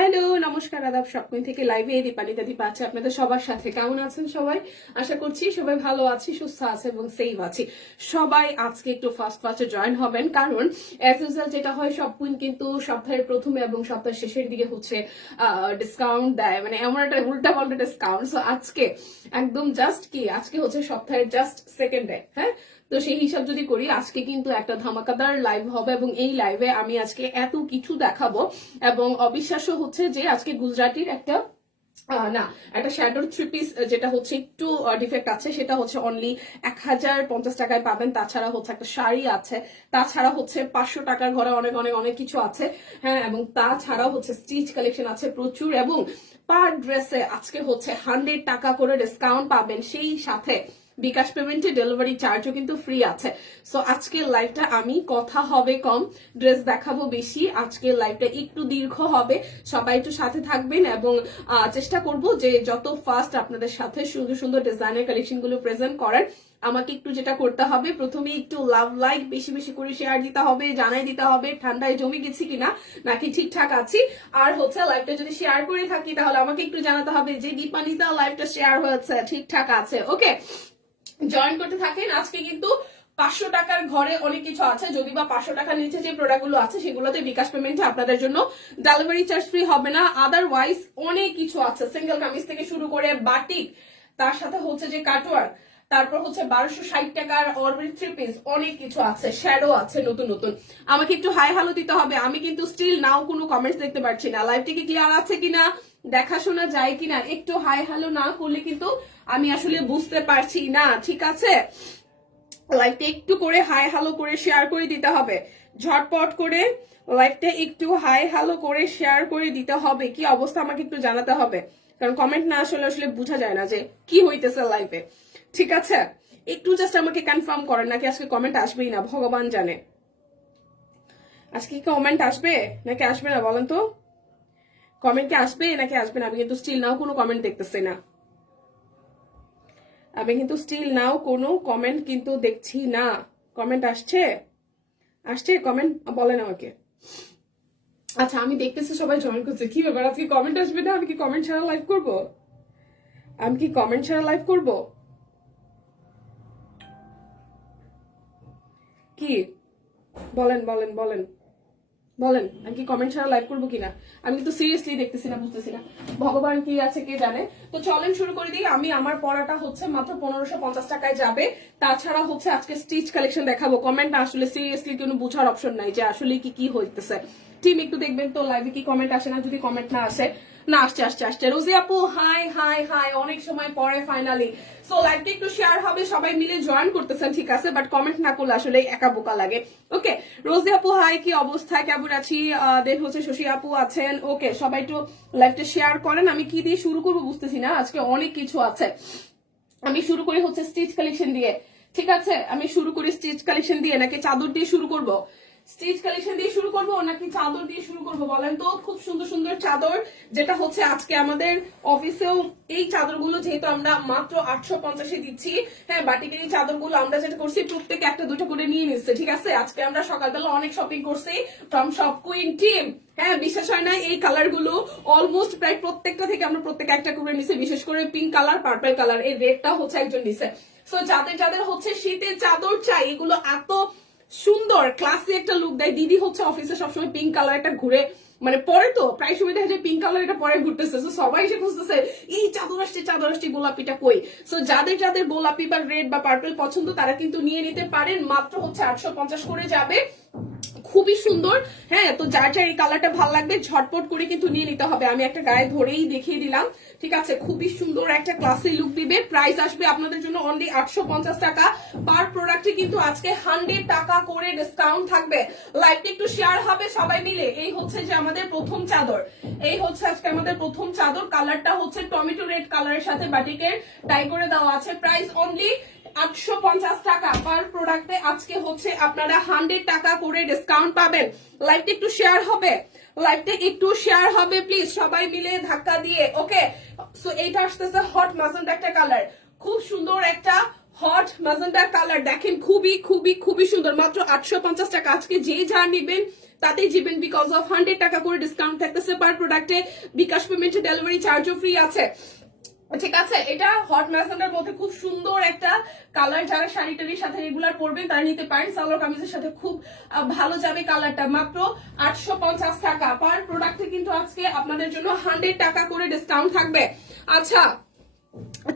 Hello, নমস্কার, আদাব। স্বপ্ন থেকে লাইভে দীপালিতা দীপা আছে আপনাদের সবার সাথে। কেমন আছেন সবাই? আশা করছি সবাই ভালো আছি, সুস্থ আছে এবং সেফ আছি। সবাই আজকে একটু ফার্স্টে জয়েন হবেন, কারণ অ্যাজ ইউজুয়াল যেটা হয় সব কুইন কিন্তু সপ্তাহের প্রথমে এবং সপ্তাহের শেষের দিকে হচ্ছে ডিসকাউন্ট দেয়, মানে এমন একটা উল্টা পাল্টা ডিসকাউন্ট। সো আজকে একদম জাস্ট কি, আজকে হচ্ছে সপ্তাহের জাস্ট সেকেন্ড ডে। হ্যাঁ, তো সেই হিসাব যদি করি আজকে কিন্তু একটা ধামাকাদার লাইভ হবে এবং এই লাইভে আমি আজকে এত কিছু দেখাবো এবং অবিশ্বাস্য হচ্ছে যে আজকে গুজরাটির একটা না, একটা শ্যাডোর থ্রি পিস যেটা হচ্ছে একটু ডিফেক্ট আছে, সেটা হচ্ছে অনলি 1050 টাকায় পাবেন। তাছাড়া হচ্ছে একটা শাড়ি আছে, তাছাড়া হচ্ছে 500 টাকার ঘরে অনেক অনেক অনেক কিছু আছে। হ্যাঁ, এবং তাছাড়াও হচ্ছে স্টিচ কালেকশন আছে প্রচুর, এবং পার ড্রেসে আজকে হচ্ছে 100 টাকা করে ডিসকাউন্ট পাবেন। সেই সাথে বিকাশ পেমেন্টে ডেলিভারি চার্জও কিন্তু ফ্রি আছে। সো আজকের লাইভটা আমি কথা হবে কম, ড্রেস দেখাবো বেশি। আজকের লাইভটা একটু দীর্ঘ হবে, সবাই একটু সাথে থাকবেন এবং চেষ্টা করব যে যত ফাস্ট আপনাদের সাথে সুন্দর সুন্দর ডিজাইনের কালেকশন গুলো প্রেজেন্ট করেন। আমাকে একটু যেটা করতে হবে, প্রথমে একটু লাভ লাইক বেশি বেশি করে শেয়ার দিতে হবে, জানাই দিতে হবে ঠান্ডায় জমে গেছি কিনা নাকি ঠিকঠাক আছি। আর হচ্ছে লাইভটা যদি শেয়ার করে থাকি তাহলে আমাকে একটু জানাতে হবে যে দীপানিতা লাইভটা শেয়ার হয়েছে, ঠিকঠাক আছে। ওকে, জয়েন করতে থাকেন। আজকে কিন্তু 500 টাকার ঘরে অনেক কিছু আছে, যদি বা 500 টাকার নিচে যে প্রোডাক্ট গুলো আছে সেগুলোতে বিকাশ পেমেন্টে আপনাদের জন্য ডেলিভারি চার্জ ফ্রি হবে না। আদারওয়াইজ অনেক কিছু আছে, সিঙ্গেল কামিজ থেকে শুরু করে বাটিক, তার সাথে হচ্ছে যে কাটওয়ার্ক, তারপর হচ্ছে 1260 টাকার অরবিট থ্রি পিস, অনেক কিছু আছে, শ্যাডো আছে নতুন নতুন। আমাকে একটু হাই হ্যালো দিতে হবে। আমি কিন্তু স্টিল নাও কোনো কমেন্টস দেখতে পাচ্ছি না। লাইভটি কি ক্লিয়ার আছে কিনা, দেখাশোনা যায় কিনা, একটু হাই হ্যালো না করলে কিন্তু আমি আসলে বুঝতে পারছি না। ঠিক আছে, লাইভটা একটু করে হাই হ্যালো করে শেয়ার করে দিতে হবে, ঝটপট করে লাইভটা একটু হাই হ্যালো করে শেয়ার করে দিতে হবে। কি অবস্থা আমাকে একটু জানাতে হবে, কারণ কমেন্ট না আসলে আসলে বোঝা যায় না যে কি হইতেছে লাইভে। ঠিক আছে, একটু জাস্ট আমাকে কনফার্ম করেন, নাকি আজকে কমেন্ট আসবেই না ভগবান জানে। আজকে কি কমেন্ট আসবে নাকি আসবে না বলেন তো? কমেন্ট কি আসবে নাকি আসবে না? আমি কিন্তু স্টিল নাও কোনো কমেন্ট দেখতেছি না। আমি কিন্তু স্টিল নাও কোনো কমেন্ট কিন্তু দেখছি না। কমেন্ট আসছে? আসছে কমেন্ট বলেন আমাকে। আচ্ছা, আমি দেখতেছি সবাই জয়েন করছে। কি ব্যাপার, আজকে কমেন্ট আসবে না? আমি কি কমেন্ট ছাড়া লাইভ করব? আমি কি কমেন্ট ছাড়া লাইভ করব? কি বলেন বলেন বলেন বলেন, আমি কি কমেন্ট ছাড়া লাইভ করবো কিনা? আমি কিন্তু সিরিয়াসলি দেখতেছি না, বুঝতেছি না। ভগবান কি আছে কে জানে। তো চলেন শুরু করে দিই। আমি আমার পড়াটা হচ্ছে মাত্র 1550 টাকায় যাবে। তাছাড়া হচ্ছে আজকে স্টিচ কালেকশন দেখাবো। কমেন্ট আসলে সিরিয়াসলি কোনো বুঝার অপশন নাই যে আসলে কি কি হইতেছে। টিম একটু দেখবেন তো লাইভে কি কমেন্ট আসে না। যদি কমেন্ট না আসে, না আসছে আসছে আসছে। রোজি আপু হাই হাই হাই, অনেক সময় পরে ফাইনালি। সো লাইভটা একটু শেয়ার হবে, সবাই মিলে জয়েন করতেছেন ঠিক আছে, বাট কমেন্ট না করলে আসলে একা বোকা লাগে। ওকে, রোজি আপু হাই, কি অবস্থা, কেমন আছি? দেন হচ্ছে শশী আপু আছেন। ওকে, সবাই একটু লাইভটা শেয়ার করেন। আমি কি দিয়ে শুরু করবো বুঝতেছি না, আজকে অনেক কিছু আছে। আমি শুরু করি হচ্ছে স্টিচ কালেকশন দিয়ে। ঠিক আছে, আমি শুরু করি স্টিচ কালেকশন দিয়ে নাকি চাদর দিয়ে শুরু করব? স্টিচ কালেকশন দিয়ে শুরু করব নাকি চাদর দিয়ে শুরু করব বলেন তো? খুব সুন্দর সুন্দর চাদর, যেটা হচ্ছে আজকে আমাদের অফিসেও এই চাদরগুলো যেহেতু আমরা মাত্র 850-এ দিচ্ছি। হ্যাঁ, বাটিকের এই চাদরগুলো আমরা যেটা করছি প্রত্যেকে একটা দুটো করে নিয়ে নিচ্ছে। ঠিক আছে, আজকে আমরা সকালবেলা অনেক শপিং করছি ফ্রম শপ কুইন টিম। হ্যাঁ, বিশ্বাস হয় না, এই কালার গুলো অলমোস্ট প্রায় প্রত্যেকটা থেকে আমরা প্রত্যেকে একটা করে নিছে। বিশেষ করে পিঙ্ক কালার, পার্পল কালার, এই রেডটা হচ্ছে একজন নিছে। সো যাদের যাদের হচ্ছে শীতের চাদর চাই, এগুলো এত সুন্দর ক্লাসি একটা লুক দেয়। দিদি হচ্ছে অফিসে সবসময় পিঙ্ক কালার একটা ঘুরে, মানে পরে তো প্রায় সময় দেখা যায় পিঙ্ক কালার এটা পরে ঘুরতেছে। সো সবাই এসে খুঁজতেছে এই চাদর আসছে গোলাপিটা কই। সো যাদের যাদের গোলাপি বা রেড বা পার্পল পছন্দ তারা কিন্তু নিয়ে নিতে পারেন। মাত্র হচ্ছে 850 করে যাবে, খুবই সুন্দর। হ্যাঁ, তো যার যার এই কালারটা ভালো লাগবে ঝটপট করে কিন্তু নিয়ে নিতে হবে। আমি একটা গায়ে ধরেই দেখিয়ে দিলাম। ঠিক আছে, খুবই সুন্দর একটা ক্লাসি লুক দিবে। প্রাইস আসবে আপনাদের জন্য অনলি 850 টাকা। পার প্রোডাক্টে কিন্তু আজকে 100 টাকা করে ডিসকাউন্ট থাকবে। লাইভটা একটু শেয়ার হবে সবাই মিলে। এই হচ্ছে যে আমাদের প্রথম চাদর, এই হচ্ছে আজকে আমাদের প্রথম চাদর। কালারটা হচ্ছে টমেটো রেড কালারের সাথে বাটিকের ডাই করে দেওয়া আছে। প্রাইস অনলি 850 টাকা পার প্রোডাক্টে। আজকে হচ্ছে আপনারা 100 টাকা করে ডিসকাউন্ট পাবেন। লাইভটা একটু শেয়ার হবে, লাইভটা একটু শেয়ার হবে প্লিজ, সবাই মিলে ধাক্কা দিয়ে। ওকে, সো এইটা আসতেছে হট ম্যাজেন্টা একটা কালার, খুব সুন্দর একটা হট ম্যাজেন্টা কালার। দেখেন খুবই খুবই খুবই সুন্দর, মাত্র 850 টাকা। আজকে যে যা নিবেন তাতেই জিবেন, বিকজ অফ 100 টাকা করে ডিসকাউন্ট থাকতেছে পার প্রোডাক্টে, বিকাশ পেমেন্টে ডেলিভারি চার্জও ফ্রি আছে। ঠিক আছে, এটা হট ম্যাজেন্ডার মধ্যে খুব সুন্দর একটা কালার, যারা শাড়িটারির সাথে রেগুলার পরবেন তারা নিতে পারেন। সালোয়ার কামিজের সাথে খুব ভালো যাবে কালারটা। মাত্র 850 টাকা পার প্রোডাক্টে কিন্তু আজকে আপনাদের জন্য 100 টাকা করে ডিসকাউন্ট থাকবে। আচ্ছা,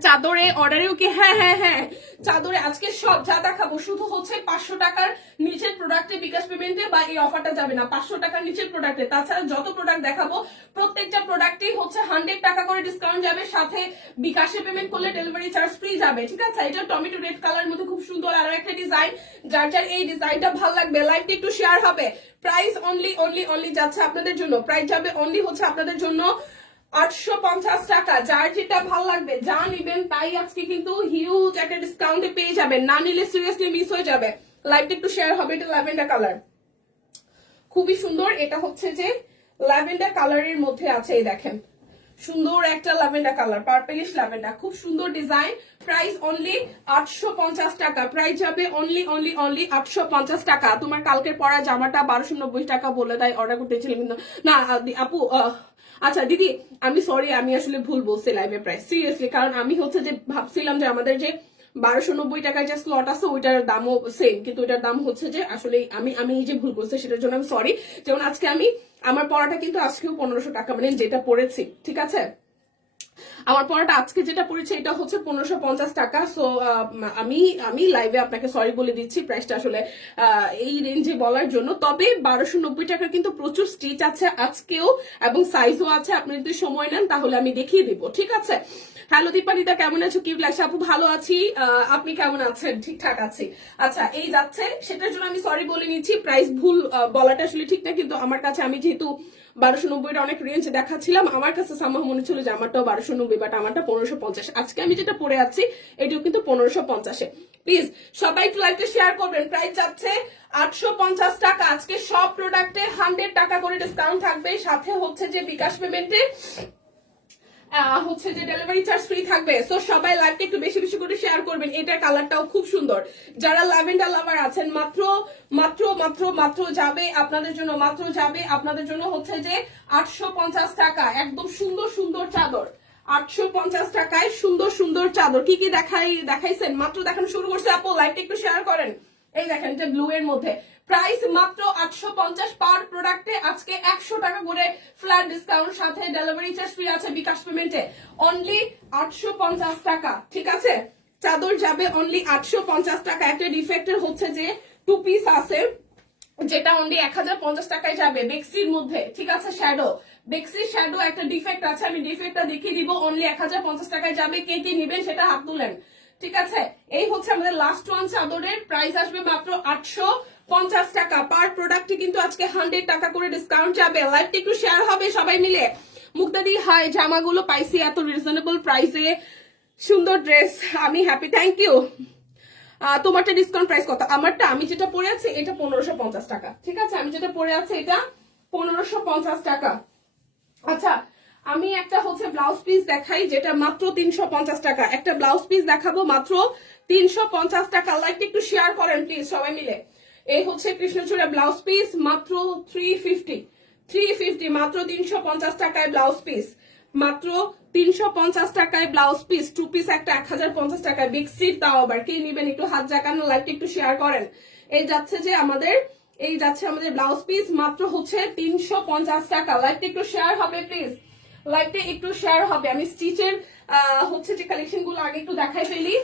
চাদরে অর্ডারেও কি, হ্যাঁ হ্যাঁ হ্যাঁ, চাদরে আজকে সব যা দেখাবো শুধু হচ্ছে 500 টাকার নিচের প্রোডাক্টে বিকাশ পেমেন্টে বা এই অফারটা যাবে না 500 টাকার নিচের প্রোডাক্টে। তাছাড়া যত প্রোডাক্ট দেখাবো প্রত্যেকটা প্রোডাক্টেই হচ্ছে 100 টাকা করে ডিসকাউন্ট যাবে, সাথে বিকাশে পেমেন্ট করলে ডেলিভারি চার্জ ফ্রি যাবে। ঠিক আছে, এটা টমেটো রেড কালার মধ্যে খুব সুন্দর আরো একটা ডিজাইন, যার যার এই ডিজাইনটা ভালো লাগবে লাইভটা একটু শেয়ার হবে। প্রাইস অনলি অনলি অনলি যাচ্ছে আপনাদের জন্য, প্রাইস যাবে অনলি হচ্ছে আপনাদের জন্য 850 টাকা। যার যেটা ভালো লাগবে যা নিবেন তাই আজকে কিন্তু হিউজ একটা ডিসকাউন্টে পেয়ে যাবেন, না নিলে সিরিয়াসলি মিস হয়ে যাবে। লাইভটা একটু শেয়ার হবে। এটা ল্যাভেন্ডার কালার, খুবই সুন্দর। এটা হচ্ছে যে ল্যাভেন্ডার কালারের মধ্যে আছে, এই দেখেন সুন্দর একটা ল্যাভেন্ডার কালার, পার্পলিশ ল্যাভেন্ডার, খুব সুন্দর ডিজাইন। প্রাইস অনলি 850 টাকা, প্রাইস যাবে অনলি অনলি অনলি 850 টাকা। তোমার কালকের পরা জামাটা 1290 টাকা বলে তাই অর্ডার করতেছিলাম, কিন্তু না আপু, আচ্ছা দিদি আমি সরি, আমি আসলে ভুল বলছি লাইভে প্রাইস, সিরিয়াসলি। কারণ আমি হচ্ছে যে ভাবছিলাম যে আমাদের যে 1290 টাকার যে স্লট আছে ওইটার দামও সেম, কিন্তু ওইটার দাম হচ্ছে যে আসলে আমি যে ভুল করছি সেটার জন্য আমি সরি। যেমন আজকে আমার পড়াটা কিন্তু আজকেও 1500 টাকা, মানে যেটা পড়েছি, ঠিক আছে, আমার পড়াটা আজকে যেটা পড়েছে এটা হচ্ছে 1550 টাকা। সো আমি লাইভে আপনাকে সরি বলে দিচ্ছি, প্রাইসটা আসলে এই রেঞ্জে বলার জন্য। তবে 1290 টাকার কিন্তু প্রচুর স্টিচ আছে আজকেও এবং সাইজও আছে, আপনি যদি সময় নেন তাহলে আমি দেখিয়ে দিব, ঠিক আছে। হ্যালো দীপানিতা, কেমন আছো? কিউট লাগছে আপু, ভালো আছি, আপনি কেমন আছেন? ঠিকঠাক আছি। আচ্ছা, এই যাচ্ছে, সেটার জন্য আমি সরি বলে নিচ্ছি, প্রাইস ভুল বলাটা আসলে ঠিক না, কিন্তু আমার কাছে আমি যেহেতু 1290 অনেক রেঞ্জ দেখাচ্ছিলাম, আমার কাছে সামহ মনে ছিল যে আমারটাও 1290, বাট আমারটা 1550। আজকে আমি যেটা পরে আছি এটাও কিন্তু 1550। প্লিজ সবাই একটু লাইভটা শেয়ার করবেন। প্রাইস যাচ্ছে 850 টাকা। আজকে সব প্রোডাক্টে 100 টাকা করে ডিসকাউন্ট থাকবে, সাথে হচ্ছে যে বিকাশ পেমেন্টে হচ্ছে যে ডেলিভারি চার্জ ফ্রি থাকবে। সো সবাই লাইভটা একটু বেশি বেশি করে শেয়ার করবেন। এটার কালারটাও খুব সুন্দর, যারা ল্যাভেন্ডার লাভার আছেন মাত্র মাত্র মাত্র মাত্র যাবে আপনাদের জন্য, মাত্র যাবে আপনাদের জন্য হচ্ছে যে 850 টাকা। একদম সুন্দর সুন্দর চাদর, 850 টাকায় সুন্দর সুন্দর চাদর। কি কি দেখাইছেন, মাত্র দেখানো শুরু করছে আপু, লাইভটা একটু শেয়ার করেন। এই দেখেন যে ব্লু এর মধ্যে, প্রাইস মাত্র 850 পার প্রোডাক্টে আজকে 100 টাকা করে ফ্ল্যাট ডিসকাউন্ট, সাথে ডেলিভারি চার্জ ফ্রি আছে বিকাশ পেমেন্টে। অনলি 850 টাকা, ঠিক আছে। চাদর যাবে অনলি 850 টাকা। একটা ডিফেক্টের হচ্ছে যে 2 পিস আছে, যেটা অনলি 1050 টাকায় যাবে বেক্সির মধ্যে, ঠিক আছে। শ্যাডো, বেক্সির শ্যাডো একটা ডিফেক্ট আছে, আমি ডিফেক্টটা দেখিয়ে দিব। অনলি 1050 টাকায় যাবে। কে কে নিবেন সেটা হাত তুলেন, ঠিক আছে। এই হচ্ছে আমাদের লাস্ট ওয়ান চাদরের, প্রাইস আসবে মাত্র 850 টাকা পার প্রোডাক্টে, কিন্তু আজকে 100 টাকা করে ডিসকাউন্ট যাবে। লাইভটা একটু শেয়ার হবে সবাই মিলে। মুক্তাদি হাই, জামাগুলো পাইছি এত রিজনেবল প্রাইসে, সুন্দর ড্রেস, আমি হ্যাপি, থ্যাংক ইউ। তোমারটা ডিসকাউন্ট প্রাইস কত? আমারটা, আমি যেটা পরে আছি এটা 1550 টাকা, ঠিক আছে। আমি যেটা পরে আছি এটা 1550 টাকা। আচ্ছা, আমি একটা হচ্ছে ব্লাউজ পিস দেখাই যেটা মাত্র 350 টাকা। একটা ব্লাউজ পিস দেখাবো মাত্র 350 টাকা। লাইকটা একটু শেয়ার করেন প্লিজ সবাই মিলে। এই হচ্ছে কৃষ্ণচূড়া ব্লাউজ পিস, মাত্র 350 মাত্র 350 টাকায় ব্লাউজ পিস, মাত্র 350 টাকায় ব্লাউজ পিস। 2 পিস একটা 1050 টাকায়, বিগ সিট, তাও আবার কে নিবেন একটু হাত জাগানো, লাইকটা একটু শেয়ার করেন। এই যাচ্ছে যে আমাদের ব্লাউজ পিস মাত্র হচ্ছে 350 টাকা। লাইকটা একটু শেয়ার হবে প্লিজ, লাইকটা একটু শেয়ার হবে। আমি স্টিচের হচ্ছে যে কালেকশন গুলো আগে একটু দেখাই ফেলি,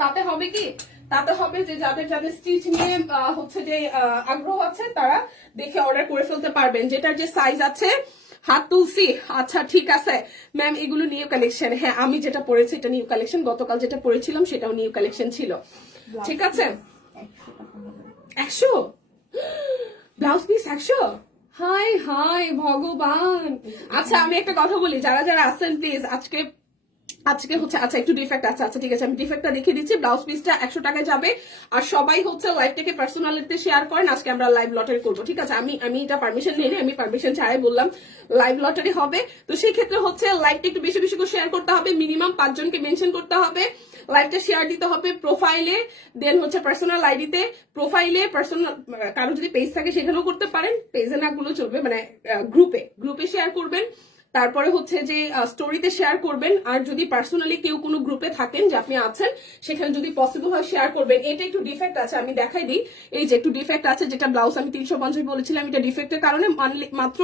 তাতে হবে কি, তাতে হবে যে যাদের যাদের স্টিচ নিয়ে হচ্ছে যে আগ্রহ আছে তারা দেখে অর্ডার করে ফেলতে পারবেন। যেটার যে সাইজ আছে হাত তুলসি, আচ্ছা ঠিক আছে ম্যাম, এগুলো নিউ কালেকশন। হ্যাঁ, আমি যেটা পরেছি এটা নিউ কালেকশন, গতকাল যেটা পরেছিলাম সেটাও নিউ কালেকশন ছিল, ঠিক আছে। 100 ব্লাউজ পিস 100, হাই হাই ভগবান। আচ্ছা, আমি একটা কথা বলি, যারা যারা আছেন প্লিজ আজকে আজকে হচ্ছে আচ্ছা একটু ডিফেক্ট আছে, আচ্ছা ঠিক আছে আমি ডিফেক্টটা দেখিয়ে দিচ্ছি। ব্লাউজ পিসটা 100 টাকায় যাবে। আর সবাই হচ্ছে লাইভটাকে পার্সোনালিতে শেয়ার করেন, আজকে আমরা লাইভ লটারি করবো, ঠিক আছে? আমি এটা পারমিশন নিয়ে নিই, আমি পারমিশন ছাড়াই বললাম লাইভ লটারি হবে। তো সেই ক্ষেত্রে হচ্ছে লাইভটা একটু বেশি বেশি করে শেয়ার করতে হবে, মিনিমাম 5 জনকে মেনশন করতে হবে, লাইভটা শেয়ার দিতে হবে প্রোফাইলে, দেন হচ্ছে পার্সোনাল আইডিতে, প্রোফাইলে পার্সোনাল, কারো যদি পেজ থাকে সেখানেও করতে পারেন, পেজে না গুলো চলবে, মানে গ্রুপে শেয়ার করবেন। তারপরে হচ্ছে যে স্টোরিতে শেয়ার করবেন। আর যদি পার্সোনালি কেউ কোনো গ্রুপে থাকেন যে আপনি আছেন, সেখানে যদি পসিবল হয় শেয়ার করবেন। এটা একটু ডিফেক্ট আছে, আমি দেখাই দিই। এই যে একটু ডিফেক্ট আছে, যেটা ব্লাউজ আমি 350 বলেছিলাম, এটা ডিফেক্টের কারণে মাত্র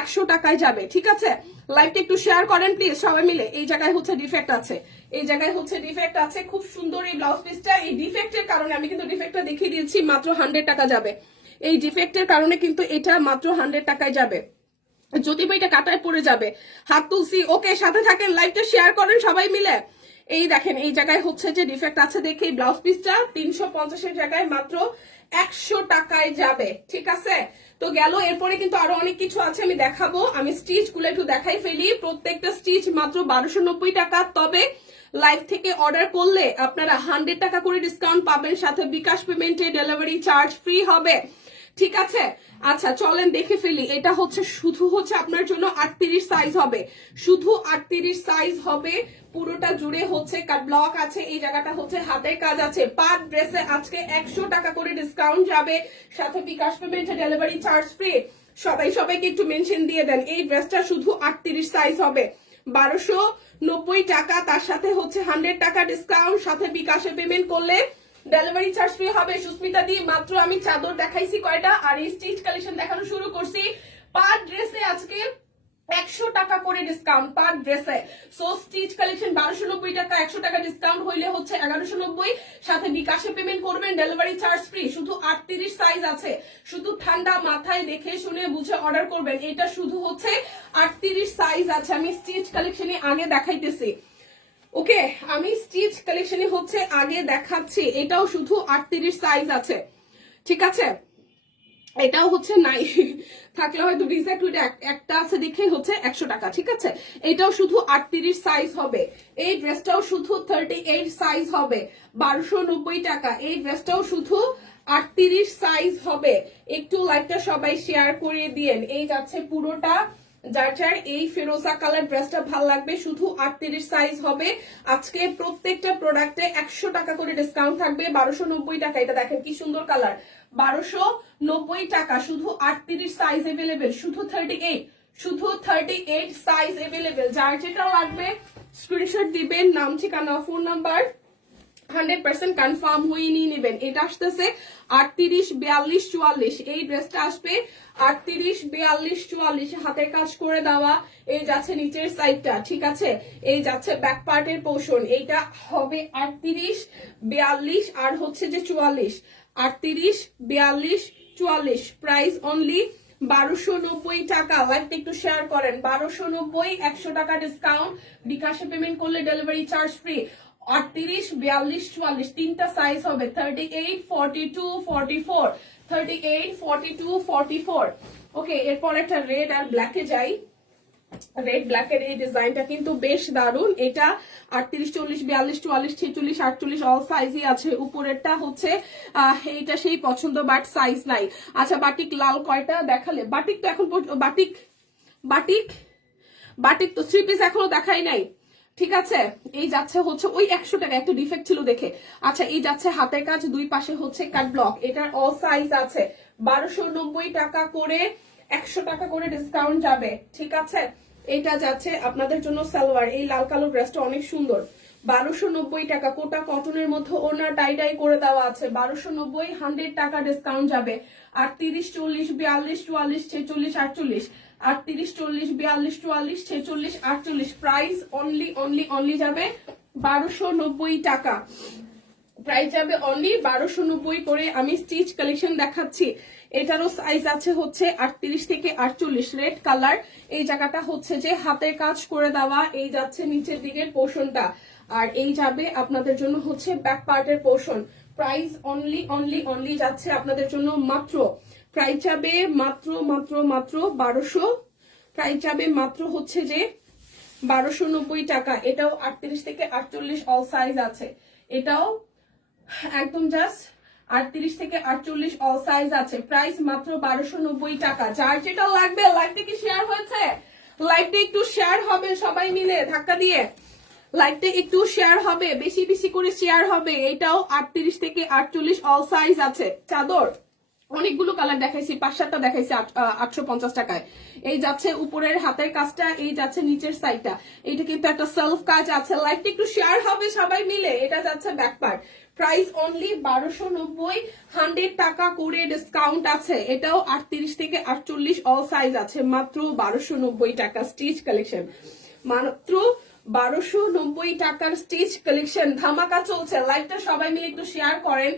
100 টাকায় যাবে, ঠিক আছে? লাইভটা একটু শেয়ার করেন প্লিজ সবাই মিলে। এই জায়গায় হচ্ছে ডিফেক্ট আছে, এই জায়গায় হচ্ছে ডিফেক্ট আছে। খুব সুন্দর এই ব্লাউজ পিসটা। এই ডিফেক্টের কারণে আমি কিন্তু ডিফেক্টটা দেখিয়ে দিয়েছি, মাত্র 100 টাকা যাবে। এই ডিফেক্টের কারণে কিন্তু এটা মাত্র 100 টাকায় যাবে। যদি বা এটা কাটায় পড়ে যাবে, হাত তুলসি। ওকে, সাথে থাকেন, লাইভটা শেয়ার করেন সবাই মিলে। এই দেখেন এই জায়গায় হচ্ছে যে ডিফেক্ট আছে দেখে এই ব্লাউজ পিসটা 350-এর জায়গায় মাত্র 100 টাকায় যাবে, ঠিক আছে? তো গেল। এরপরে কিন্তু আরো অনেক কিছু আছে, আমি দেখাবো। আমি স্টিচ গুলো একটু দেখাই ফেলি। প্রত্যেকটা স্টিচ মাত্র 1290 টাকা। তবে লাইভ থেকে অর্ডার করলে আপনারা 100 টাকা করে ডিসকাউন্ট পাবেন, সাথে বিকাশ পেমেন্টে ডেলিভারি চার্জ ফ্রি হবে, ঠিক আছে? আচ্ছা চলেন দেখে ফেলি। এটা হচ্ছে শুধু হচ্ছে আপনার জন্য 38 সাইজ হবে, শুধু 38 সাইজ হবে। পুরোটা জুড়ে হচ্ছে কাট ব্লক আছে, এই জায়গাটা হচ্ছে হাতের কাজ আছে। পার ড্রেসে আজকে 100 টাকা করে ডিসকাউন্ট যাবে, সাথে বিকাশ পেমেন্টে ডেলিভারি চার্জ ফ্রি। সবাইকে একটু মেনশন দিয়ে দেন। এই ড্রেসটা শুধু 38 সাইজ হবে, 1290 টাকা। তার সাথে হচ্ছে 100 টাকা ডিসকাউন্ট, সাথে বিকাশে পেমেন্ট করলে ডেলিভারি চার্জ ফ্রি হবে। সুস্মিতা দি, মাত্র আমি চাদর দেখাইছি কয়টা, আর এই স্টিচ কালেকশন দেখানো শুরু করছি। পার ড্রেসে আজকে 100 টাকা করে ডিসকাউন্ট পার ড্রেসে। সো স্টিচ কালেকশন 1290 টাকা, 100 টাকা ডিসকাউন্ট হইলে হচ্ছে 1190, সাথে বিকাশে পেমেন্ট করবেন, ডেলিভারি চার্জ ফ্রি। শুধু 38 সাইজ আছে, শুধু ঠান্ডা মাথায় দেখে শুনে বুঝে অর্ডার করবেন। এটা শুধু হচ্ছে 38 সাইজ আছে। আমি স্টিচ কালেকশনে আগে দেখাইতেছি, ওকে? আমি স্টিচ কালেকশনে হচ্ছে আগে দেখাচ্ছি। এটাও শুধু 38 সাইজ আছে, ঠিক আছে? এটাও হচ্ছে নাই, থাকলে হয়তো রিজেক্ট হইলে একটা আছে দেখে হচ্ছে 100 টাকা, ঠিক আছে? এটাও শুধু 38 সাইজ হবে। এই ড্রেসটাও শুধু 38 সাইজ হবে, 1290 টাকা। এই ড্রেসটাও শুধু 38 সাইজ হবে। একটু লাইভটা সবাই শেয়ার করে দিয়েন। এই যাচ্ছে পুরোটা, যার যার এই ফেরোজা কালার ড্রেসটা ভালো লাগবে, শুধু 38 সাইজ হবে। আজকে প্রত্যেকটা প্রোডাক্টে 100 টাকা করে ডিসকাউন্ট থাকবে, 1290 টাকা। এটা দেখেন কি সুন্দর কালার, 1290 টাকা। শুধু 38 সাইজ এভেলেবেল, শুধু 38 সাইজ এভেলেবেল। যার যেটা লাগবে স্ক্রিনশট দিবেন, নাম ঠিকানা ফোন নাম্বার 100% কনফার্ম হয়ে নিয়ে নেবেন। এটা আসতেছে 38, 42, 44। এই ড্রেসটা আসবে 38, 42, 44, হাতের কাজ করে দেওয়া। এই যাচ্ছে নিচের সাইডটা, ঠিক আছে? এই যাচ্ছে ব্যাক পার্টের পোর্শন। এইটা হবে 38, 42 আর হচ্ছে যে 44। 38, 42, 44। প্রাইস অনলি 1290 টাকা। লাইভটা একটু শেয়ার করেন। 1290, 100 টাকা ডিসকাউন্ট, বিকাশে পেমেন্ট করলে ডেলিভারি চার্জ ফ্রি। 38, 42, 44 তিনটা সাইজ হবে, 38, 42, 44, 38, 42, 44। ওকে, এরপর একটা রেড আর ব্ল্যাকে যাই। রেড ব্ল্যাকের এই ডিজাইনটা কিন্তু বেশ দারুন। এটা 38, 40, 42, 44, 46, 48 অল সাইজই আছে। উপরেরটা হচ্ছে এইটা সেই পছন্দ, বাট সাইজ নাই। আচ্ছা বাটিক লাল কয়টা দেখালে? বাটিক তো এখন বাটিক তো 3 পিস এখনো দেখাই নাই, ঠিক আছে? এই যাচ্ছে হচ্ছে ওই 100 টাকা, একটা ডিফেক্ট ছিল দেখে। আচ্ছা এই যাচ্ছে হাতের কাজ, দুই পাশে হচ্ছে কাট ব্লক। এটার অল সাইজ আছে, 1290 টাকা করে, 100 টাকা করে ডিসকাউন্ট যাবে, ঠিক আছে? এটা যাচ্ছে আপনাদের জন্য সালোয়ার। এই লাল কালো ড্রেসটা অনেক সুন্দর, 1290 টাকা। কোটা কটনের মধ্যে ওনার টাই করে দেওয়া আছে, 1290, 100 টাকা ডিসকাউন্ট যাবে। 38, 40, 42, 44, 46, 48, 38, 40, 42, 44, 46, 48। প্রাইস অনলি যাবে 1290 টাকা। প্রাইস যাবে অনলি 1290 করে। আমি স্টিচ কালেকশন দেখাচ্ছি। এটারও সাইজ আছে হচ্ছে 38 থেকে 48, রেড কালার। এই জায়গাটা হচ্ছে যে হাতের কাজ করে দেওয়া। এই যাচ্ছে নিচের দিকের পোর্শনটা, আর এই যাবে আপনাদের জন্য হচ্ছে ব্যাক পার্টের পোর্শন। প্রাইস অনলি যাচ্ছে আপনাদের জন্য মাত্র, প্রাইস যাবে মাত্র 1200। প্রাইস যাবে মাত্র হচ্ছে যে 1290 টাকা। এটাও 38 থেকে 48 অল সাইজ আছে। এটাও একদম জাস্ট 38 থেকে 48 অল সাইজ আছে। প্রাইস মাত্র 1290 টাকা। যার যেটা লাগবে লাইভটা কি শেয়ার হয়েছে? লাইভটা একটু শেয়ার হবে সবাই মিলে ধাক্কা দিয়ে। লাইভটা একটু শেয়ার হবে, বেশি বেশি করে শেয়ার হবে। এটাও 38 থেকে 48 অল সাইজ আছে। চাদর অনেকগুলো কালার দেখাইছি, 5-7টা দেখাইছি 850 টাকায়। এই যাচ্ছে উপরের হাতের কাজটা, এই যাচ্ছে নিচের সাইডটা। এটা কিন্তু একটা সেলফ কাজ আছে। লাইভটা একটু শেয়ার হবে সবাই মিলে। এটা যাচ্ছে ব্যাক পার্ট। প্রাইস অনলি 1290, 100 টাকা করে ডিসকাউন্ট আছে। এটাও 38 থেকে 48 অল সাইজ আছে। মাত্র 1290 টাকা স্টিচ কালেকশন, মাত্র 1290 টাকার স্টিচ কালেকশন। ধামাকা চলছে। লাইভটা সবাই মিলে একটু শেয়ার করেন,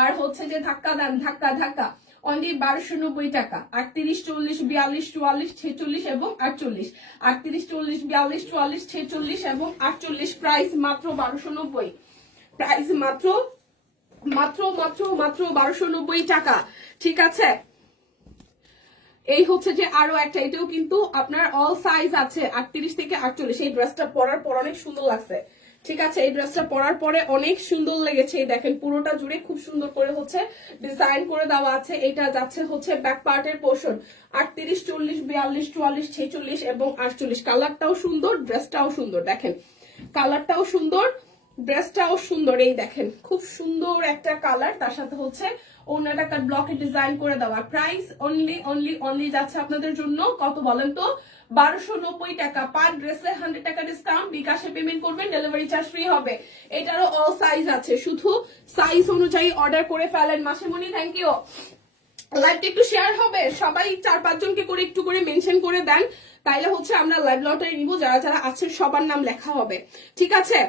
আর হচ্ছে যে ধাক্কা দেন, ধাক্কা ধাক্কা। অনলি 1290 টাকা। 38, 40, 42, 44, 46 এবং 48। 38, 40, 42, 44, 46 এবং 48। প্রাইস মাত্র 1290। প্রাইস মাত্র মাত্র মাত্র মাত্র 1290 টাকা। ঠিক আছে, এই হচ্ছে যে আরো একটা, এটাও কিন্তু আপনার অল সাইজ আছে 38 থেকে 48। এই ড্রেসটা পরার পর অনেক সুন্দর লাগছে। ঠিক আছে, এই ড্রেসটা পরার পরে অনেক সুন্দর লেগেছে। দেখেন পুরোটা জুড়ে খুব সুন্দর করে হচ্ছে ডিজাইন করে দেওয়া আছে। এটা যাচ্ছে হচ্ছে ব্যাক পার্টের পোর্শন। 38, 40, 42, 44, 46 এবং 48। কালারটাও সুন্দর, ড্রেসটাও সুন্দর। দেখেন কালারটাও সুন্দর, ড্রেসটাও সুন্দর। এই দেখেন খুব সুন্দর একটা কালার, তার সাথে হচ্ছে ওনাটা কাট ব্লকে ডিজাইন করে দেওয়া। প্রাইস অনলি অনলি অনলি যাচ্ছে আপনাদের জন্য কত বলেন তো? 1290 টাকা। পার ড্রেসে 100 টাকা ডিসকাউন্ট। বিকাশে পেমেন্ট করবেন, ডেলিভারি চার্জ ফ্রি হবে। এটারও অল সাইজ আছে, শুধু সাইজ অনুযায়ী অর্ডার করে ফেলেন। মাসিমণি থ্যাংক ইউ। লাইভটা একটু শেয়ার হবে, সবাই 4-5 জনকে করে একটু করে মেনশন করে দেন, তাইলে হচ্ছে আমরা লাইভ লটারি নিব। যারা যারা আছে সবার নাম লেখা হবে। ঠিক আছে,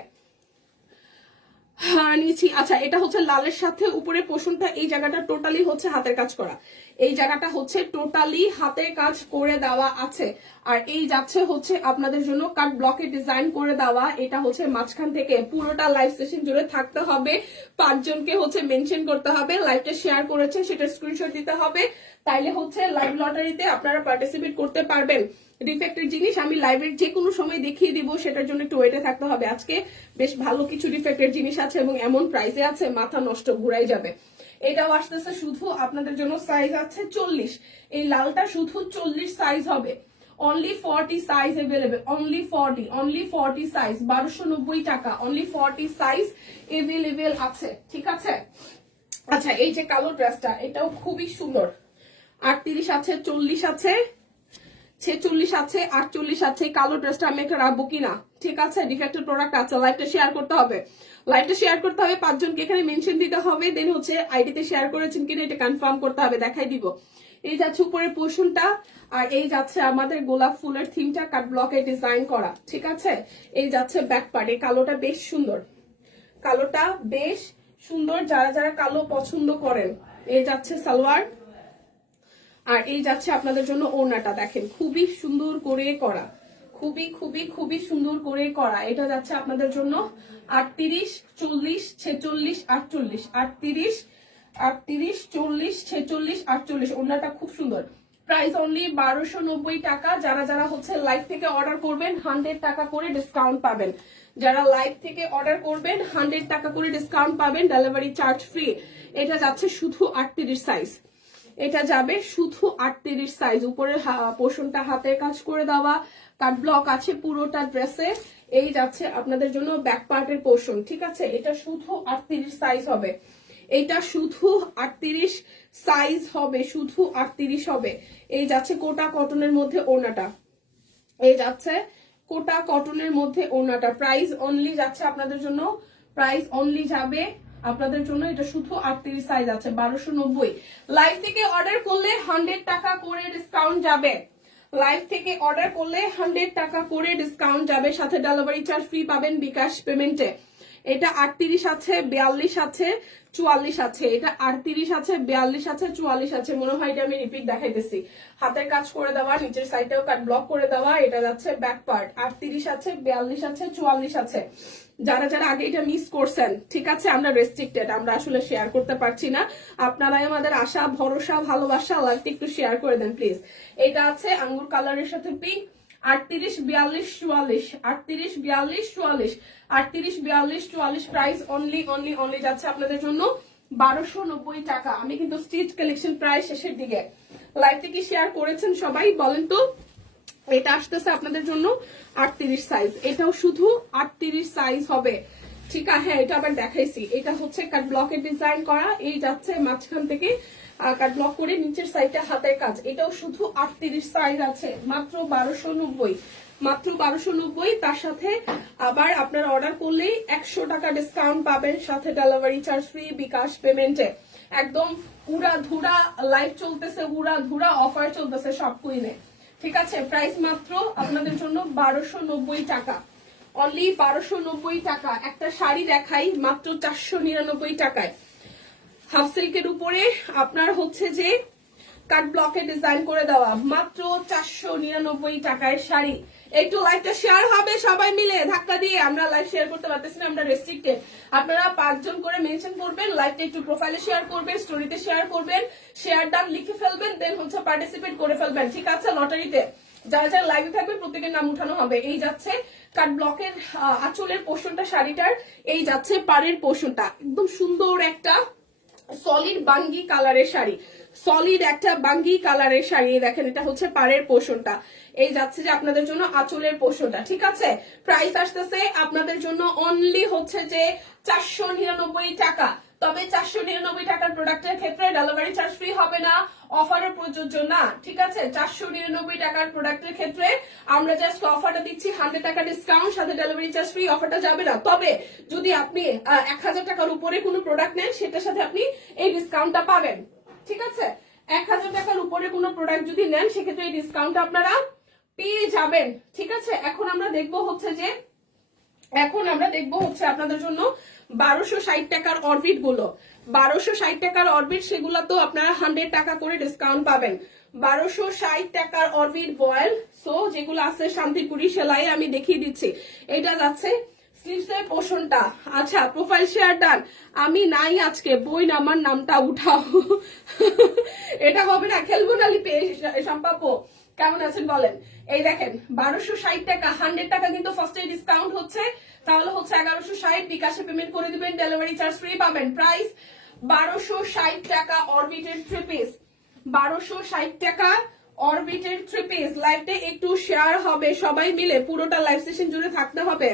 হ্যাঁ নিচ্ছি। আচ্ছা, এটা হচ্ছে লালের সাথে উপরে পোষণটা, এই জায়গাটা টোটালি হচ্ছে হাতের কাজ করা। এই জায়গাটা হচ্ছে টোটালি হাতের কাজ করে দেওয়া আছে। আর এই যাচ্ছে হচ্ছে আপনাদের জন্য কাট ব্লকে ডিজাইন করে দেওয়া। এটা হচ্ছে মাঝখান থেকে পুরোটা লাইভ সেশন জুড়ে থাকতে হবে। 5 জনকে হচ্ছে মেনশন করতে হবে, লাইভটা শেয়ার করেছে সেটা স্ক্রিনশট দিতে হবে, তাইলে হচ্ছে লাইভ লটারিতে আপনারা পার্টিসিপেট করতে পারবেন। ডিফেক্টের জিনিস আমি লাইভের যে কোনো সময় দেখিয়ে দিব, সেটার জন্য একটু ওয়েটে থাকতে হবে। আজকে বেশ ভালো কিছু ডিফেক্টের জিনিস আছে এবং এমন প্রাইসে আছে মাথা নষ্ট, ঘুরাই যাবে। এটাও আসতেছে শুধু আপনাদের জন্য, সাইজ আছে 40। এই লালটা শুধু 40 সাইজ হবে। Only 40 size available, only 40 size. 1290 টাকা, অনলি 40 সাইজ এভেলেবেল আছে। ঠিক আছে, আচ্ছা এই যে কালো ড্রেসটা, এটাও খুবই সুন্দর। 38 আছে, 40 আছে, 46 আছে, 48 আছে। কালো ড্রেসটা আমি একটা রাখবো কিনা? ঠিক আছে, ডিফেক্টেড প্রোডাক্ট আছে। লাইভটা শেয়ার করতে হবে, লাইভটা শেয়ার করতে হবে। 5 জনকে এখানে মেনশন দিতে হবে, দেন হচ্ছে আইডিতে শেয়ার করেছেন কিনা এটা কনফার্ম করতে হবে, দেখাই দিব। এই যাচ্ছে উপরের পোর্শনটা, আর এই যাচ্ছে আমাদের গোলাপ ফুলের থিমটা কাট ব্লকে ডিজাইন করা। ঠিক আছে, এই যাচ্ছে ব্যাক পার্ট। এই কালোটা বেশ সুন্দর, কালোটা বেশ সুন্দর। যারা যারা কালো পছন্দ করেন, এই যাচ্ছে সালোয়ার, আর এই যাচ্ছে আপনাদের জন্য ওড়নাটা। দেখেন খুবই সুন্দর করে করা, খুবই খুবই খুবই সুন্দর করে করা। এটা যাচ্ছে আপনাদের জন্য 38, 40, 46, 48। 38, 40, 46, 48। ওড়নাটা খুব সুন্দর। প্রাইস অনলি 1290 টাকা। যারা যারা হচ্ছে লাইভ থেকে অর্ডার করবেন 100 টাকা করে ডিসকাউন্ট পাবেন। যারা লাইভ থেকে অর্ডার করবেন 100 টাকা করে ডিসকাউন্ট পাবেন, ডেলিভারি চার্জ ফ্রি। এটা যাচ্ছে শুধু 38 সাইজ, এটা যাবে শুধু 38 সাইজ। উপরের পোর্শনটা হাতের কাজ করে দেওয়া, কাট ব্লক আছে পুরোটা ড্রেসে। এই যাচ্ছে আপনাদের জন্য ব্যাক পার্টের পোর্শন। ঠিক আছে, এটা শুধু 38 সাইজ হবে, এটা শুধু 38 সাইজ হবে, শুধু 38 হবে। এই যাচ্ছে কোটা কটনের মধ্যে ওড়নাটা, এই যাচ্ছে কোটা কটনের মধ্যে ওড়নাটা। প্রাইস অনলি যাচ্ছে আপনাদের জন্য, প্রাইস অনলি যাবে আপনাদের জন্য, এটা শুধু 38 সাইজ আছে 1290। লাইভ থেকে অর্ডার করলে 100 টাকা করে ডিসকাউন্ট যাবে, লাইভ থেকে অর্ডার করলে 100 টাকা করে ডিসকাউন্ট যাবে, সাথে ডেলিভারি চার্জ ফ্রি পাবেন বিকাশ পেমেন্টে। এটা 38 আছে, 42 আছে, 44 আছে। এটা 38 আছে, 42 আছে, 44 আছে। মনে হয় এটা আমি রিপিট দেখাইতেছি। হাতের কাজ করে দেওয়া, নিচের সাইডটাও কাট ব্লক করে দেওয়া। এটা যাচ্ছে ব্যাক পার্ট। 38 আছে, 42 আছে, 44 আছে। যারা যারা আগে এটা মিস করছেন, ঠিক আছে, আমরা রেস্ট্রিক্টেড, আমরা আসলে শেয়ার করতে পারছি না। আপনারাই আমাদের আশা, ভরসা, ভালোবাসা। লাইভটা একটু শেয়ার করে দেন প্লিজ। এটা আছে আঙ্গুর কালারের সাথে পিঙ্ক, 38 42 44 38 42 44 38 42 44 প্রাইস অনলি যাচ্ছে আপনাদের জন্য 1290 টাকা। আমি কিন্তু স্টিচ কালেকশন প্রায় শেষের দিকে। লাইভটা কি শেয়ার করেছেন সবাই বলেন তো? এটা আসতেছে আপনাদের জন্য 38 সাইজ, এটাও শুধু 38 সাইজ হবে। ঠিক আছে, হ্যাঁ এটা আবার দেখাইছি। এটা হচ্ছে কাট ব্লকের ডিজাইন করা, এই যাচ্ছে মাঝখান থেকে কাট ব্লক করে নিচের সাইডটা হাতের কাজ। এটাও শুধু 38 সাইজ আছে, মাত্র 1290, মাত্র 1290। তার সাথে আবার আপনারা অর্ডার করলেই 100 টাকা ডিসকাউন্ট পাবেন, সাথে ডেলিভারি চার্জ ফ্রি বিকাশ পেমেন্টে। একদম উড়া ধুরা লাইভ চলতেছে, উড়া ধুরা অফার চলতেছে সব কুইনে। ঠিক আছে, প্রাইস মাত্র আপনাদের জন্য 1290 টাকা, অনলি 1290 টাকা। একটা শাড়ি দেখাই মাত্র 499 টাকায়, হাফ সিল্কের উপরে আপনার হচ্ছে যে কাট ব্লকে ডিজাইন করে দেওয়া, মাত্র 499 টাকায় শাড়ি। একটু লাইভটা শেয়ার হবে সবাই মিলে ধাক্কা দিয়ে, আমরা লাইভ শেয়ার করতে পারতেছি না, আমরা রেস্ট্রিক্টেড। আপনারা 5 জন করে মেনশন করবেন, লাইভটা একটু প্রোফাইলে শেয়ার করবেন, স্টোরিতে শেয়ার করবেন, শেয়ার ডান লিখে ফেলবেন, দেন হচ্ছে পার্টিসিপেট করে ফেলবেন। ঠিক আছে, লটারিতে যারা যারা লাইভে থাকবে প্রত্যেকের নাম উঠানো হবে। এই যাচ্ছে কাট ব্লকের আঁচলের পোর্শনটা শাড়িটার, এই যাচ্ছে পাড়ের পোর্শনটা, একদম সুন্দর একটা সলিড বাঙ্গি কালারের শাড়ি, সলিড একটা বাঙ্গি কালারের শাড়ি। দেখেন এটা হচ্ছে পাড়ের পোর্শনটা, এই যাচ্ছে যে আপনাদের জন্য আঁচলের পোর্শনটা। ঠিক আছে, প্রাইস আসতেছে আপনাদের জন্য অনলি হচ্ছে যে 499 টাকা। তবে 499 টাকার প্রোডাক্টের ক্ষেত্রে ডেলিভারি চার্জ ফ্রি হবে না, অফারের প্রযোজ্য না। ঠিক আছে, 499 টাকার প্রোডাক্টের ক্ষেত্রে আমরা জাস্ট অফারটা দিচ্ছি 100 টাকা ডিসকাউন্ট, সাথে ডেলিভারি চার্জ ফ্রি, অফারটা যাবে না। তবে যদি আপনি 1000 টাকার উপরে কোনো প্রোডাক্ট নেন সেটার সাথে আপনি এই ডিসকাউন্টটা পাবেন। ঠিক আছে, 1000 টাকার উপরে কোনো প্রোডাক্ট যদি নেন সেক্ষেত্রে এই ডিসকাউন্টটা আপনারা পেয়ে যাবেন। ঠিক আছে, এখন আমরা দেখবো হচ্ছে আপনাদের জন্য 1260 টাকার অরবিট গুলো, 1260 টাকার অরবিট, সেগুলো তো আপনারা 100 টাকা করে ডিসকাউন্ট পাবেন। 1260 টাকার অরবিট বয়েল, সো যেগুলো আছে শান্তিপুরি সেলাই আমি দেখিয়ে দিচ্ছি। এটা যাচ্ছে স্লিভসের পোর্শনটা। আচ্ছা, প্রোফাইল শেয়ার ডান, আমি নাই আজকে, বই আমার নামটা উঠাও। এটা হবে না, খেলবো না লিপে সম্পাপ্য। কেমন আছেন বলেন? এই দেখেন 1260 টাকা, 100 টাকা কিন্তু ফার্স্টে ডিসকাউন্ট হচ্ছে, তাহলে হচ্ছে 1160, বিকাশে পেমেন্ট করে দিবেন, ডেলিভারি চার্জ ফ্রি পাবেন। প্রাইস 1260 টাকা অরবিটের 3 পিস, 1260 টাকা অরবিটের 3 পিস। লাইভটা একটু শেয়ার হবে সবাই মিলে, পুরোটা লাইভ সেশন জুড়ে থাকতে হবে।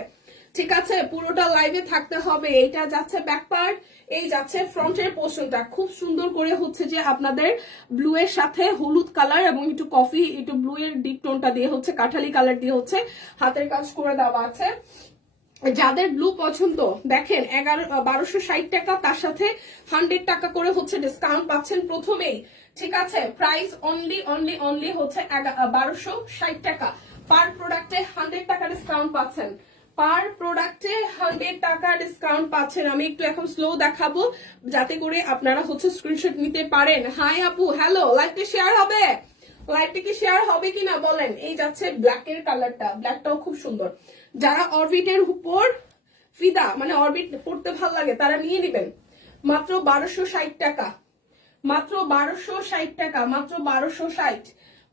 ঠিক আছে, পুরোটা লাইভে থাকতে হবে। এইটা যাচ্ছে ব্যাক পার্ট, এই যাচ্ছে ফ্রন্টের পোর্শনটা, খুব সুন্দর করে হচ্ছে যে আপনাদের ব্লু এর সাথে হলুদ কালার এবং একটু কফি, একটু ব্লু এর ডিপ টোনটা দিয়ে হচ্ছে কাঠালি কালার দিয়ে হচ্ছে হাতের কাজ করে দেওয়া আছে। যাদের ব্লু পছন্দ দেখেন 1260 টাকা, তার সাথে 100 টাকা করে হচ্ছে ডিসকাউন্ট পাচ্ছেন প্রথমেই। ঠিক আছে, প্রাইস অনলি হচ্ছে 1260 টাকা। পার প্রোডাক্টে 100 টাকা ডিসকাউন্ট পাচ্ছেন, পার প্রোডাক্টে 100 টাকা ডিসকাউন্ট পাচ্ছেন। আমি একটু এখন স্লো দেখাবো যাতে করে আপনারা হচ্ছে স্ক্রিনশট নিতে পারেন। হাই আপু, হ্যালো, লাইভটা শেয়ার হবে, লাইভটা কি শেয়ার হবে কিনা বলেন? এই যাচ্ছে ব্ল্যাকের কালারটা, ব্ল্যাকটাও খুব সুন্দর। যারা অরবিটের উপর ফিদা, মানে অরবিট পড়তে ভালো লাগে, তারা নিয়ে নেবেন। মাত্র 1260 টাকা, মাত্র 1260 টাকা, মাত্র 1260,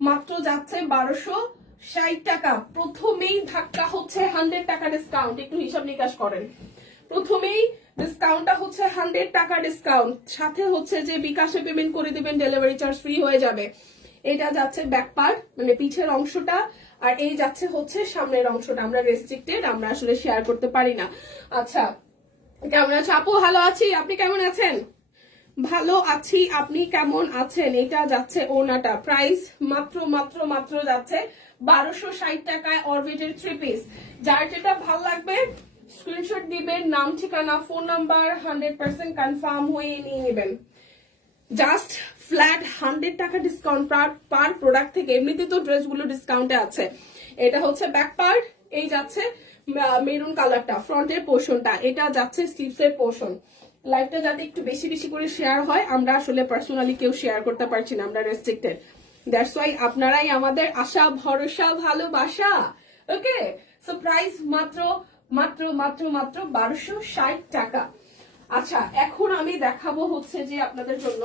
মাত্র যাচ্ছে 1260 টাকা। প্রথমেই ধাক্কা হচ্ছে 100 টাকা ডিসকাউন্ট, একটু হিসাব নিকাশ করেন। প্রথমেই ডিসকাউন্টটা হচ্ছে 100 টাকা ডিসকাউন্ট, সাথে হচ্ছে যে বিকাশে পেমেন্ট করে দিবেন, ডেলিভারি চার্জ ফ্রি হয়ে যাবে। এটা যাচ্ছে ব্যাক পার্ট, মানে পিছের অংশটা, আর এই যাচ্ছে হচ্ছে সামনের অংশটা। আমরা রেস্ট্রিক্টেড, আমরা আসলে শেয়ার করতে পারি না। আচ্ছা, কেমন আছে আপু? ভালো আছি, আপনি কেমন আছেন? ভালো আছি, আপনি কেমন আছেন? এটা যাচ্ছে ওনাটা, প্রাইস মাত্র যাচ্ছে 1260 টাকায় অরবিটের 3 পিস। যার যেটা ভালো লাগবে স্ক্রিনশট দিবেন, নাম ঠিকানা ফোন নাম্বার 100% কনফার্ম হয়ে নিয়ে নেবেন। জাস্ট ফ্ল্যাট 100 টাকা ডিসকাউন্ট পার প্রোডাক্ট থেকে। এমনিতে তো ড্রেসগুলো ডিসকাউন্টে আছে। এটা হচ্ছে ব্যাক পার্ট, এই যাচ্ছে মেরুন কালারটা ফ্রন্টের পোর্শনটা, এটা যাচ্ছে স্লিভসের পোর্শন। লাইভটা যাতে একটু বেশি বেশি করে শেয়ার হয়, আমরা আসলে পার্সোনালি কেউ শেয়ার করতে পারছি না, আমরা রেস্ট্রিক্টেড। দ্যাটস ওয়াই আপনারাই আমাদের আশা, ভরসা, ভালোবাসা। ওকে, সো প্রাইস মাত্র 1260 টাকা। আচ্ছা, এখন আমি দেখাবো হচ্ছে যে আপনাদের জন্য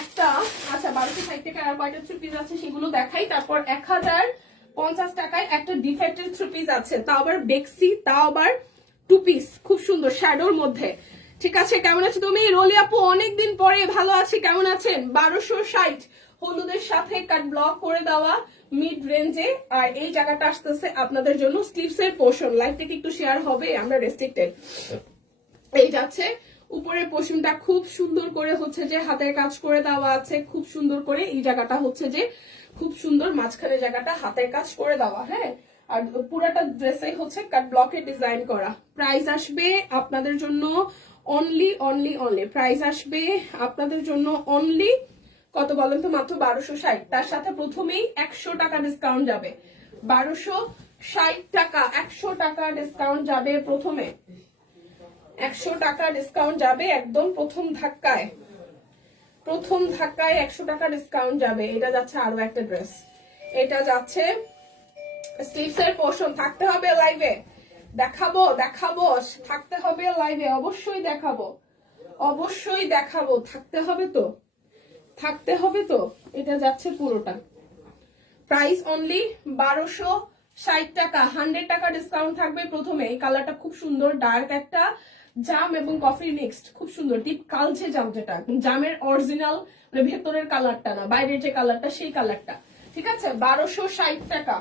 একটা, আচ্ছা 1260 টাকা আর কয়টা থ্রি পিস আছে সেগুলো দেখাই, তারপর 1000 50 টাকায় একটা ডিফেক্টেড 3 পিস আছে, তাও আবার বেক্সি, তাও আবার 2 পিস, খুব সুন্দর শ্যাডোর মধ্যে। ঠিক আছে, কেমন আছো তুমি রোলি আপু? অনেকদিন পরে, ভালো আছি, কেমন আছেন? 1260 হলুদের সাথে কাট ব্লক করে দেওয়া মিড রেঞ্জে। আর এই জায়গাটা আসতেছে আপনাদের জন্য স্লিভস এর পোর্শন। লাইভটা একটু শেয়ার হবে, আমরা রেস্ট্রিক্টেড। এই যাচ্ছে উপরের পোর্শনটা খুব সুন্দর করে হচ্ছে যে হাতের কাজ করে দেওয়া আছে, খুব সুন্দর করে। এই জায়গাটা হচ্ছে যে খুব সুন্দর, মাঝখানে জায়গাটা হাতের কাজ করে দেওয়া। হ্যাঁ, আর পুরাটা ড্রেসে হচ্ছে কাট ব্লকের ডিজাইন করা। প্রাইস আসবে আপনাদের জন্য অনলি অনলি অনলি, প্রাইস আসবে আপনাদের জন্য অনলি কত বলেন তো? মাত্র 1260। তার সাথে প্রথমেই 100 টাকা ডিসকাউন্ট যাবে। 1260 টাকা, 100 টাকা ডিসকাউন্ট যাবে প্রথমে, 100 টাকা ডিসকাউন্ট যাবে একদম প্রথম ধাক্কায়। প্রথম ধাক্কায় 100 টাকা ডিসকাউন্ট যাবে। এটা যাচ্ছে আরো একটা ড্রেস, এটা যাচ্ছে স্লিভস এর পোর্শন। থাকতে হবে লাইভে, দেখাবো দেখাবো, থাকতে হবে লাইভে, অবশ্যই দেখাবো, অবশ্যই দেখাবো, থাকতে হবে তো, থাকতে হবে তো। এটা যাচ্ছে পুরোটা, প্রাইস অনলি 1260 টাকা। 100 টাকা ডিসকাউন্ট থাকবে প্রথমে। এই কালারটা খুব সুন্দর, ডার্ক একটা জাম এবং কফি মিক্সড, খুব সুন্দর ডিপ কালচে জাম, যেটা জামের অরিজিনাল, মানে ভেতরের কালারটা না, বাইরের যে কালারটা সেই কালারটা। ঠিক আছে, 1260 টাকা,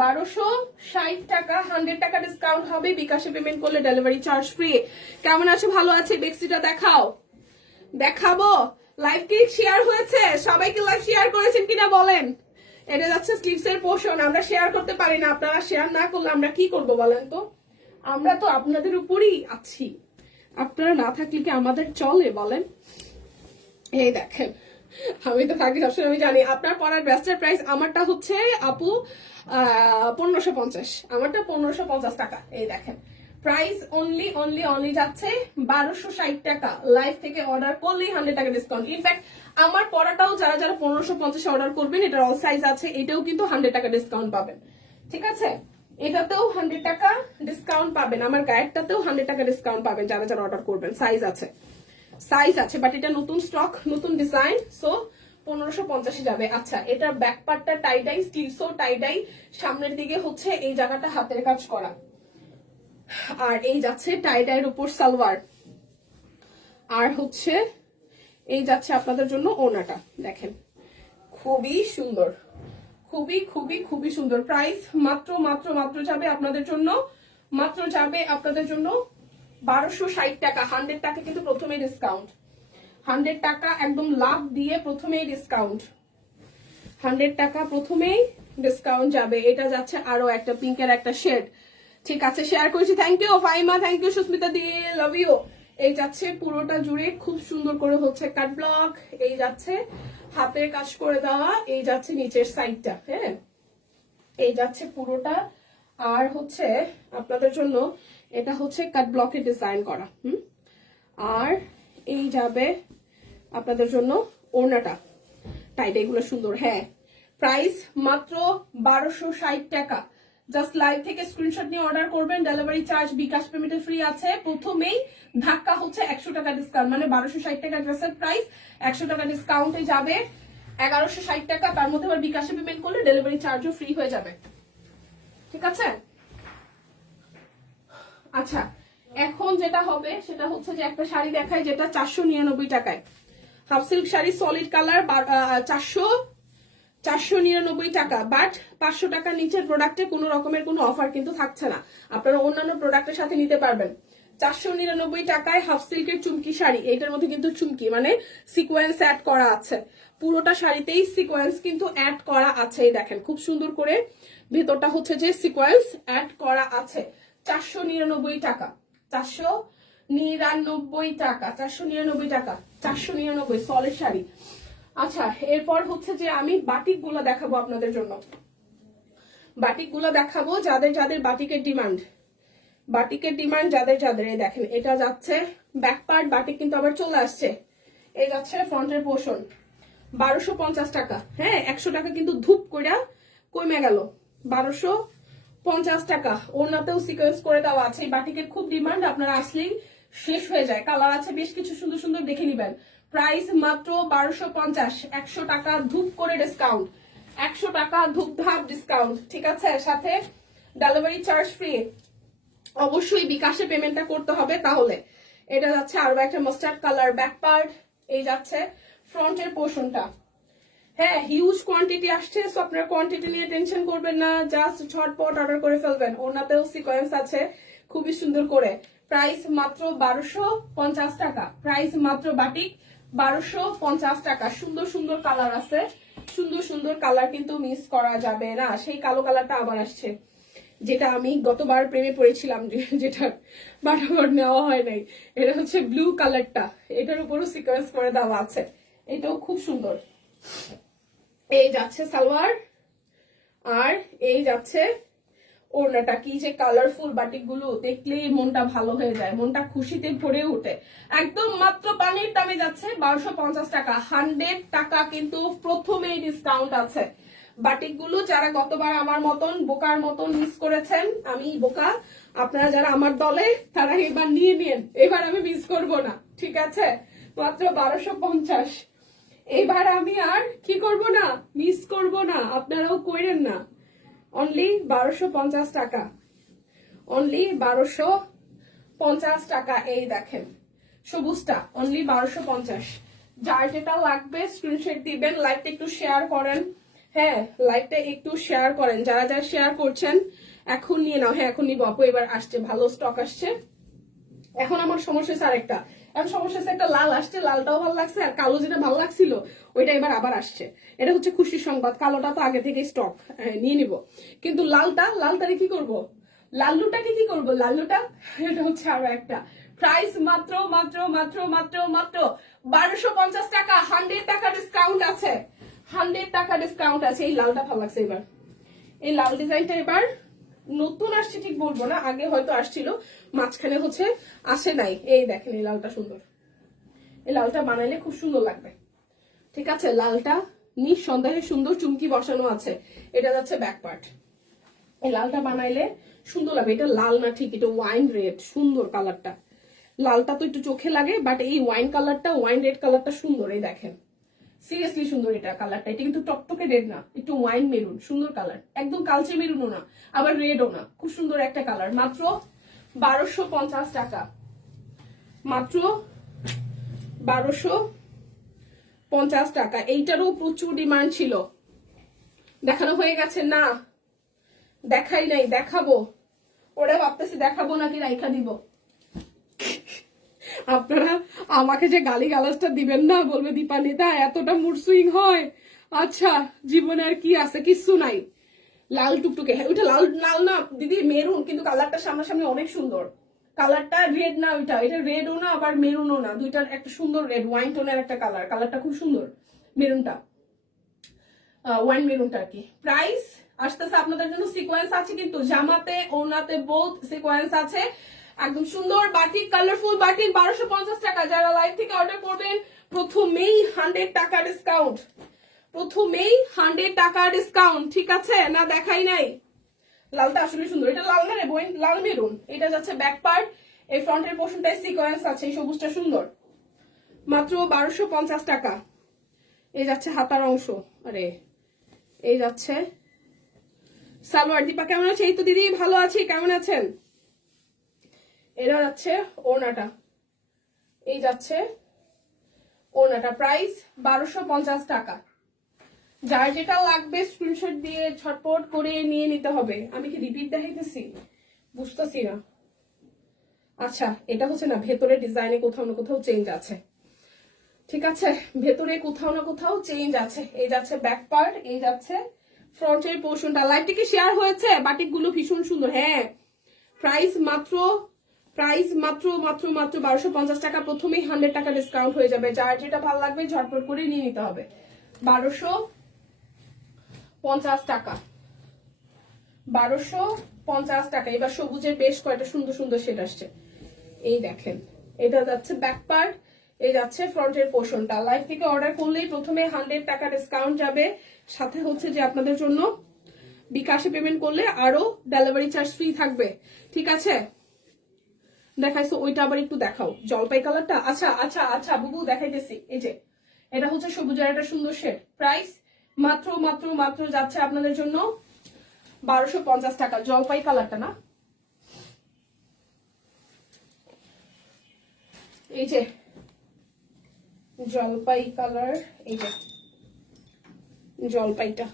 1260 টাকা। 100 টাকা ডিসকাউন্ট হবে, বিকাশে পেমেন্ট করলে ডেলিভারি চার্জ ফ্রি। কেমন আছো? ভালো আছে? বেক্সিটা দেখাও, দেখাবো। লাইভ কি শেয়ার হয়েছে? সবাইকে লাইভ শেয়ার করেছেন কিনা বলেন। এটা যাচ্ছে স্লিভস এর পোর্শন। আমরা শেয়ার করতে পারি না, আপনারা শেয়ার না করলে আমরা কি করব বলেন তো? আমরা তো আপনাদের উপরই আছি, আপনারা না থাকলে কি আমাদের চলে বলেন? এই দেখেন, আমি তো থাকি সবসময়, আমি জানি। আপনার পরার ব্যাস্টের প্রাইস আমারটা হচ্ছে আপু 1550, আমারটা 1550 টাকা। এই দেখেন, প্রাইস অনলি অনলি অনলি যাচ্ছে 1260 টাকা। লাইভ থেকে অর্ডার করলেই 100 টাকা ডিসকাউন্ট। ইনফ্যাক্ট আমার পরাটাও যারা যারা 1550 অর্ডার করবেন, এটার অল সাইজ আছে, এটাও কিন্তু 100 টাকা ডিসকাউন্ট পাবেন। ঠিক আছে, এটাতেও 100 টাকা ডিসকাউন্ট পাবেন, আমার গায়েরটাতেও 100 টাকা ডিসকাউন্ট পাবেন যারা যারা অর্ডার করবেন। সাইজ আছে, সাইজ আছে, বাট এটা নতুন স্টক, নতুন ডিজাইন, সো 1550 যাবে। আচ্ছা, এটা ব্যাক পার্টটা টাই ডাই, স্লিভসও টাই ডাই, সামনের দিকে হচ্ছে এই জায়গাটা হাতের কাজ করা, আর এই যাচ্ছে টাই ডাইয়ের উপর সালোয়ার, আর হচ্ছে এই যাচ্ছে আপনাদের জন্য ওনাটা। দেখেন, খুবই সুন্দর, খুবই খুবই খুবই সুন্দর। প্রাইস মাত্র মাত্র মাত্র যাবে আপনাদের জন্য, মাত্র যাবে আপনাদের জন্য 1260 টাকা। 100 টাকা কিন্তু প্রথমেই ডিসকাউন্ট, 100 টাকা একদম লাভ দিয়ে প্রথমেই ডিসকাউন্ট, 100 টাকা প্রথমেই ডিসকাউন্ট যাবে। এটা যাচ্ছে আরো একটা পিঙ্কের একটা শেড। ঠিক আছে, শেয়ার করেছি, thank you Faima, thank you Susmita di, love you. এই যাচ্ছে পুরোটা জুড়ে খুব সুন্দর করে হচ্ছে কাট ব্লক, এই যাচ্ছে হাতের কাজ করে দেওয়া, এই যাচ্ছে নিচের সাইডটা। হ্যাঁ, এই যাচ্ছে পুরোটা, আর হচ্ছে আপনাদের জন্য এটা হচ্ছে কাট ব্লকের ডিজাইন করা। আর এই যাবে আপনাদের জন্য ওড়নাটা, টাইট, এগুলো সুন্দর। হ্যাঁ, প্রাইস মাত্র 1260 টাকা। জাস্ট লাইভ থেকে স্ক্রিনশট নিয়ে অর্ডার করবেন, ডেলিভারি চার্জ বিকাশ পেমেন্টে ফ্রি আছে। প্রথমেই ধাক্কা হচ্ছে 100 টাকা ডিসকাউন্ট, মানে 1260 টাকা ড্রেসের প্রাইস 100 টাকা ডিসকাউন্টে যাবে 1160 টাকা। তার মধ্যে আবার বিকাশে পেমেন্ট করলে ডেলিভারি চার্জও ফ্রি হয়ে যাবে। ঠিক আছে, আচ্ছা এখন যেটা হবে সেটা হচ্ছে যে একটা শাড়ি দেখায়, যেটা 499 টাকায়, half silk sari, solid colour, 499 টাকা। বাট 500 টাকার নিচের প্রোডাক্টে কোনো রকমের কোনো অফার কিন্তু থাকছে না, আপনারা অন্যান্য প্রোডাক্টের সাথে নিতে পারবেন। 499 টাকায় হাফ সিল্কের চুমকি শাড়ি, এইটার মধ্যে কিন্তু চুমকি মানে সিকোয়েন্স অ্যাড করা আছে, পুরোটা শাড়িতেই সিকোয়েন্স কিন্তু অ্যাড করা আছে। এই দেখেন, খুব সুন্দর করে ভেতরটা হচ্ছে যে সিকোয়েন্স অ্যাড করা আছে। 499 টাকা, 499 টাকা, 499 টাকা, 499 সলিড শাড়ি। আচ্ছা, এরপর হচ্ছে যে আমি বাটিক গুলো দেখাবো আপনাদের জন্য, বাটিক গুলো দেখাবো যাদের যাদের বাটিকের ডিমান্ড, বাটিকের ডিমান্ড যাদের যাদের। এই দেখেন, এটা যাচ্ছে ব্যাক পার্ট বাটিক, কিন্তু আবার চলে আসছে। এই যাচ্ছে ফ্রন্টের পোর্শন, 1250 টাকা। হ্যাঁ, 100 টাকা কিন্তু ধূপ কইরা কমে গেল, 1250 টাকা। ওনাতেও সিকোয়েন্স করে দেওয়া আছে। এই বাটিকের খুব ডিমান্ড, আপনারা আসলেই শেষ হয়ে যায়। কালার আছে বেশ কিছু সুন্দর সুন্দর, দেখে নিবেন। প্রাইস মাত্র 1250, 100 টাকা ধূপ করে ডিসকাউন্ট, 100 টাকা ধুপধাপ ডিসকাউন্ট, ঠিক আছে, সাথে ডেলিভারি চার্জ ফ্রি। অবশ্যই বিকাশে পেমেন্টটা করতে হবে তাহলে। এটা যাচ্ছে আরো একটা মাস্টার্ড কালার ব্যাক পার্ট, এই যাচ্ছে ফ্রন্টের পোর্শনটা। হ্যাঁ, হিউজ কোয়ান্টিটি আসছে, সো আপনারা কোয়ান্টিটি নিয়ে টেনশন করবেন না, জাস্ট ঝটপট অর্ডার করে ফেলবেন। ওনাতেও সিকোয়েন্স আছে খুবই সুন্দর করে। প্রাইস মাত্র 1250 টাকা, প্রাইস মাত্র বাটিক 1250 টাকা। সুন্দর সুন্দর কালার আছে, সুন্দর সুন্দর কালার কিন্তু মিস করা যাবে না। সেই কালো কালারটা আবার আসছে, যেটা আমি গতবার প্রেমে পড়েছিলাম, যেটা বাটাবার নেওয়া হয় নাই। এটা হচ্ছে ব্লু কালারটা, এটার উপরও সিকোয়েন্স করে দেওয়া আছে, এটাও খুব সুন্দর। এই যাচ্ছে সালোয়ার, আর এই যাচ্ছে ওড়নাটা। কি যে কালারফুল বাটিক গুলো, দেখলেই মনটা ভালো হয়ে যায়, মনটা খুশিতে ভরে ওঠে। একদম মাত্র পানির দামে যাচ্ছে 1250 টাকা, 100 টাকা কিন্তু প্রথমেই ডিসকাউন্ট আছে। বাটিক গুলো যারা গতবার আমার মতন বোকার মতন মিস করেছেন, আমি বোকা, আপনারা যারা আমার দলে, তারা এবার নিয়ে নিন, এবার আমি মিস করব না, ঠিক আছে। মাত্র 1250, এবার আমি আর কি করব না, মিস করব না, আপনারাও কইরেন না। অনলি 1250 টাকা, অনলি 1250 টাকা। এই দেখেন সবুজটা অনলি 1250। যার যেটা লাগবে স্ক্রিনশট দিবেন, লাইভটা একটু শেয়ার করেন। হ্যাঁ, লাইভটা একটু শেয়ার করেন, যারা যারা শেয়ার করছেন এখন নিয়ে নাও। হ্যাঁ, এখন নিবো আপু, এবার আসছে, ভালো স্টক আসছে। এখন আমার সমস্যা হচ্ছে আরেকটা, এখন সমস্যা হচ্ছে একটা লাল আসছে, লালটাও ভালো লাগছে, আর কালো যেটা ভালো লাগছিল ওইটা এবার আবার আসছে। এটা হচ্ছে খুশির সংবাদ, কালোটা তো আগে থেকে স্টক নিয়ে নিব, কিন্তু লালটারে কি করব, লাল্লুটাকে কি করব, লাল্লুটা, এটা হচ্ছে আরো একটা। প্রাইস মাত্র মাত্র মাত্র মাত্র মাত্র 1250 টাকা, 100 টাকা ডিসকাউন্ট আছে, 100 টাকা ডিসকাউন্ট আছে। এই লালটা ভালো লাগছে এবার, এই লাল ডিজাইনটা এবার নতুন আসছে ঠিক বলবো না, আগে হয়তো আসছিল, মাঝখানে হচ্ছে আসে নাই। এই দেখেন এই লালটা সুন্দর, এই লালটা বানাইলে খুব সুন্দর লাগবে, ঠিক আছে। লালটা নিঃসন্দেহে সুন্দর, চুমকি বসানো আছে। এটা যাচ্ছে ব্যাক পার্ট, এই লালটা বানাইলে সুন্দর লাগবে। এটা লাল না ঠিক, এটা ওয়াইন রেড, সুন্দর কালারটা। লালটা তো একটু চোখে লাগে, বাট এই ওয়াইন কালারটা, ওয়াইন রেড কালারটা সুন্দর। এই দেখেন সিরিয়াসলি সুন্দর এটা কালারটা, এটা কিন্তু টকটকে রেড না, একটু ওয়াইন মেরুন, সুন্দর কালার, একদম কালচে মেরুনও না আবার রেডও না, খুব সুন্দর একটা কালার। মাত্র 1250 টাকা, মাত্র 1250 টাকা। এইটারও প্রচুর ডিমান্ড ছিল, দেখানো হয়ে গেছে না, দেখাই নাই, দেখাবো। ওরা ভাবতেছি দেখাবো নাকি রাইখা দিব। আপনারা আমাকে যে গালি গালাজটা দিবেন না, বলবে দীপালিদা এতটা মুড সুইং হয়। আচ্ছা, জীবনে আর কি আছে, কিচ্ছু নাই। লাল টুকটুকে, হ্যাঁ ওইটা লাল, লাল না দিদি, মেরুন, কিন্তু কালারটা সামনাসামনি অনেক সুন্দর। কালারটা রেড না, ওইটা, এটা রেডও না আবার মেরুনও না, দুইটার একটা সুন্দর রেড ওয়াইন টোনের একটা কালার, কালারটা খুব সুন্দর। মেরুনটা, ওয়াইন মেরুনটা আর কি। প্রাইস আসতেছে আপনাদের জন্য, সিকোয়েন্স আছে কিন্তু জামাতে ওনাতে বোথ সিকোয়েন্স আছে। একদম সুন্দর বাটিক, কালারফুল বাটিক, 1250 টাকা। যারা লাইভ থেকে অর্ডার করবেন প্রথমেই 100 টাকা ডিসকাউন্ট, প্রথমেই 100 টাকা ডিসকাউন্ট, ঠিক আছে না, দেখাই নাই। লালটা আসলে সুন্দর, এটা লাল না রে বোন, লাল মেরুন। এটা যাচ্ছে ব্যাক পার্ট, এই ফ্রন্টের পোর্শনটায় সিকোয়েন্স আছে, এই সবুজটা সুন্দর। মাত্র 1250 টাকা। এই যাচ্ছে হাতার অংশ, আরে এই যাচ্ছে সালোয়ার। দীপা কেমন আছে? এই তো দিদি ভালো আছি, কেমন আছেন? এটা যাচ্ছে ওড়নাটা, এই যাচ্ছে ওড়নাটা। প্রাইস 1250 টাকা। যার যেটা লাগবে স্ক্রিনশট দিয়ে ছটপট করে নিয়ে নিতে হবে। আমি কি রিপিট দেখাইতেছি? বুঝতেছি না। আচ্ছা, এটা হচ্ছে না, ভেতরে ডিজাইনে কোথাও না কোথাও চেঞ্জ আছে, ঠিক আছে, ভেতরে কোথাও না কোথাও চেঞ্জ আছে। এই যাচ্ছে ব্যাক পার্ট, এই যাচ্ছে ফ্রন্টের পোর্শনটা। লাইভটিকে শেয়ার হয়েছে, বাটিক গুলো ভীষণ সুন্দর। হ্যাঁ, প্রাইস মাত্র, প্রাইস মাত্র মাত্র মাত্র 1250 টাকা। প্রথমেই 100 টাকা ডিসকাউন্ট হয়ে যাবে। যার যেটা ভালো লাগবে ঝটপট করে নিয়ে নিতে হবে। 1250 টাকা, 1250 টাকা। এবার সবুজের বেশ কয়টা সুন্দর সুন্দর শেড আসছে, এই দেখেন। এটা যাচ্ছে ব্যাক পার্ট, এই যাচ্ছে ফ্রন্টের পোর্শনটা। লাইভ থেকে অর্ডার করলেই প্রথমে 100 টাকা ডিসকাউন্ট যাবে, সাথে হচ্ছে যে আপনাদের জন্য বিকাশে পেমেন্ট করলে আরো ডেলিভারি চার্জ ফ্রি থাকবে, ঠিক আছে। দেখাইছো ওইটা, আবার একটু দেখাও জলপাই কালারটা। আচ্ছা আচ্ছা আচ্ছা বুবু দেখাইতেছি। এই যে এটা হচ্ছে সবুজের একটা সুন্দর শেড। প্রাইস মাত্র মাত্র মাত্র যাচ্ছে আপনাদের জন্য 1250 টাকা। জলপাই কালারটা না, এই যে জলপাই কালার, এই যে জলপাইটা,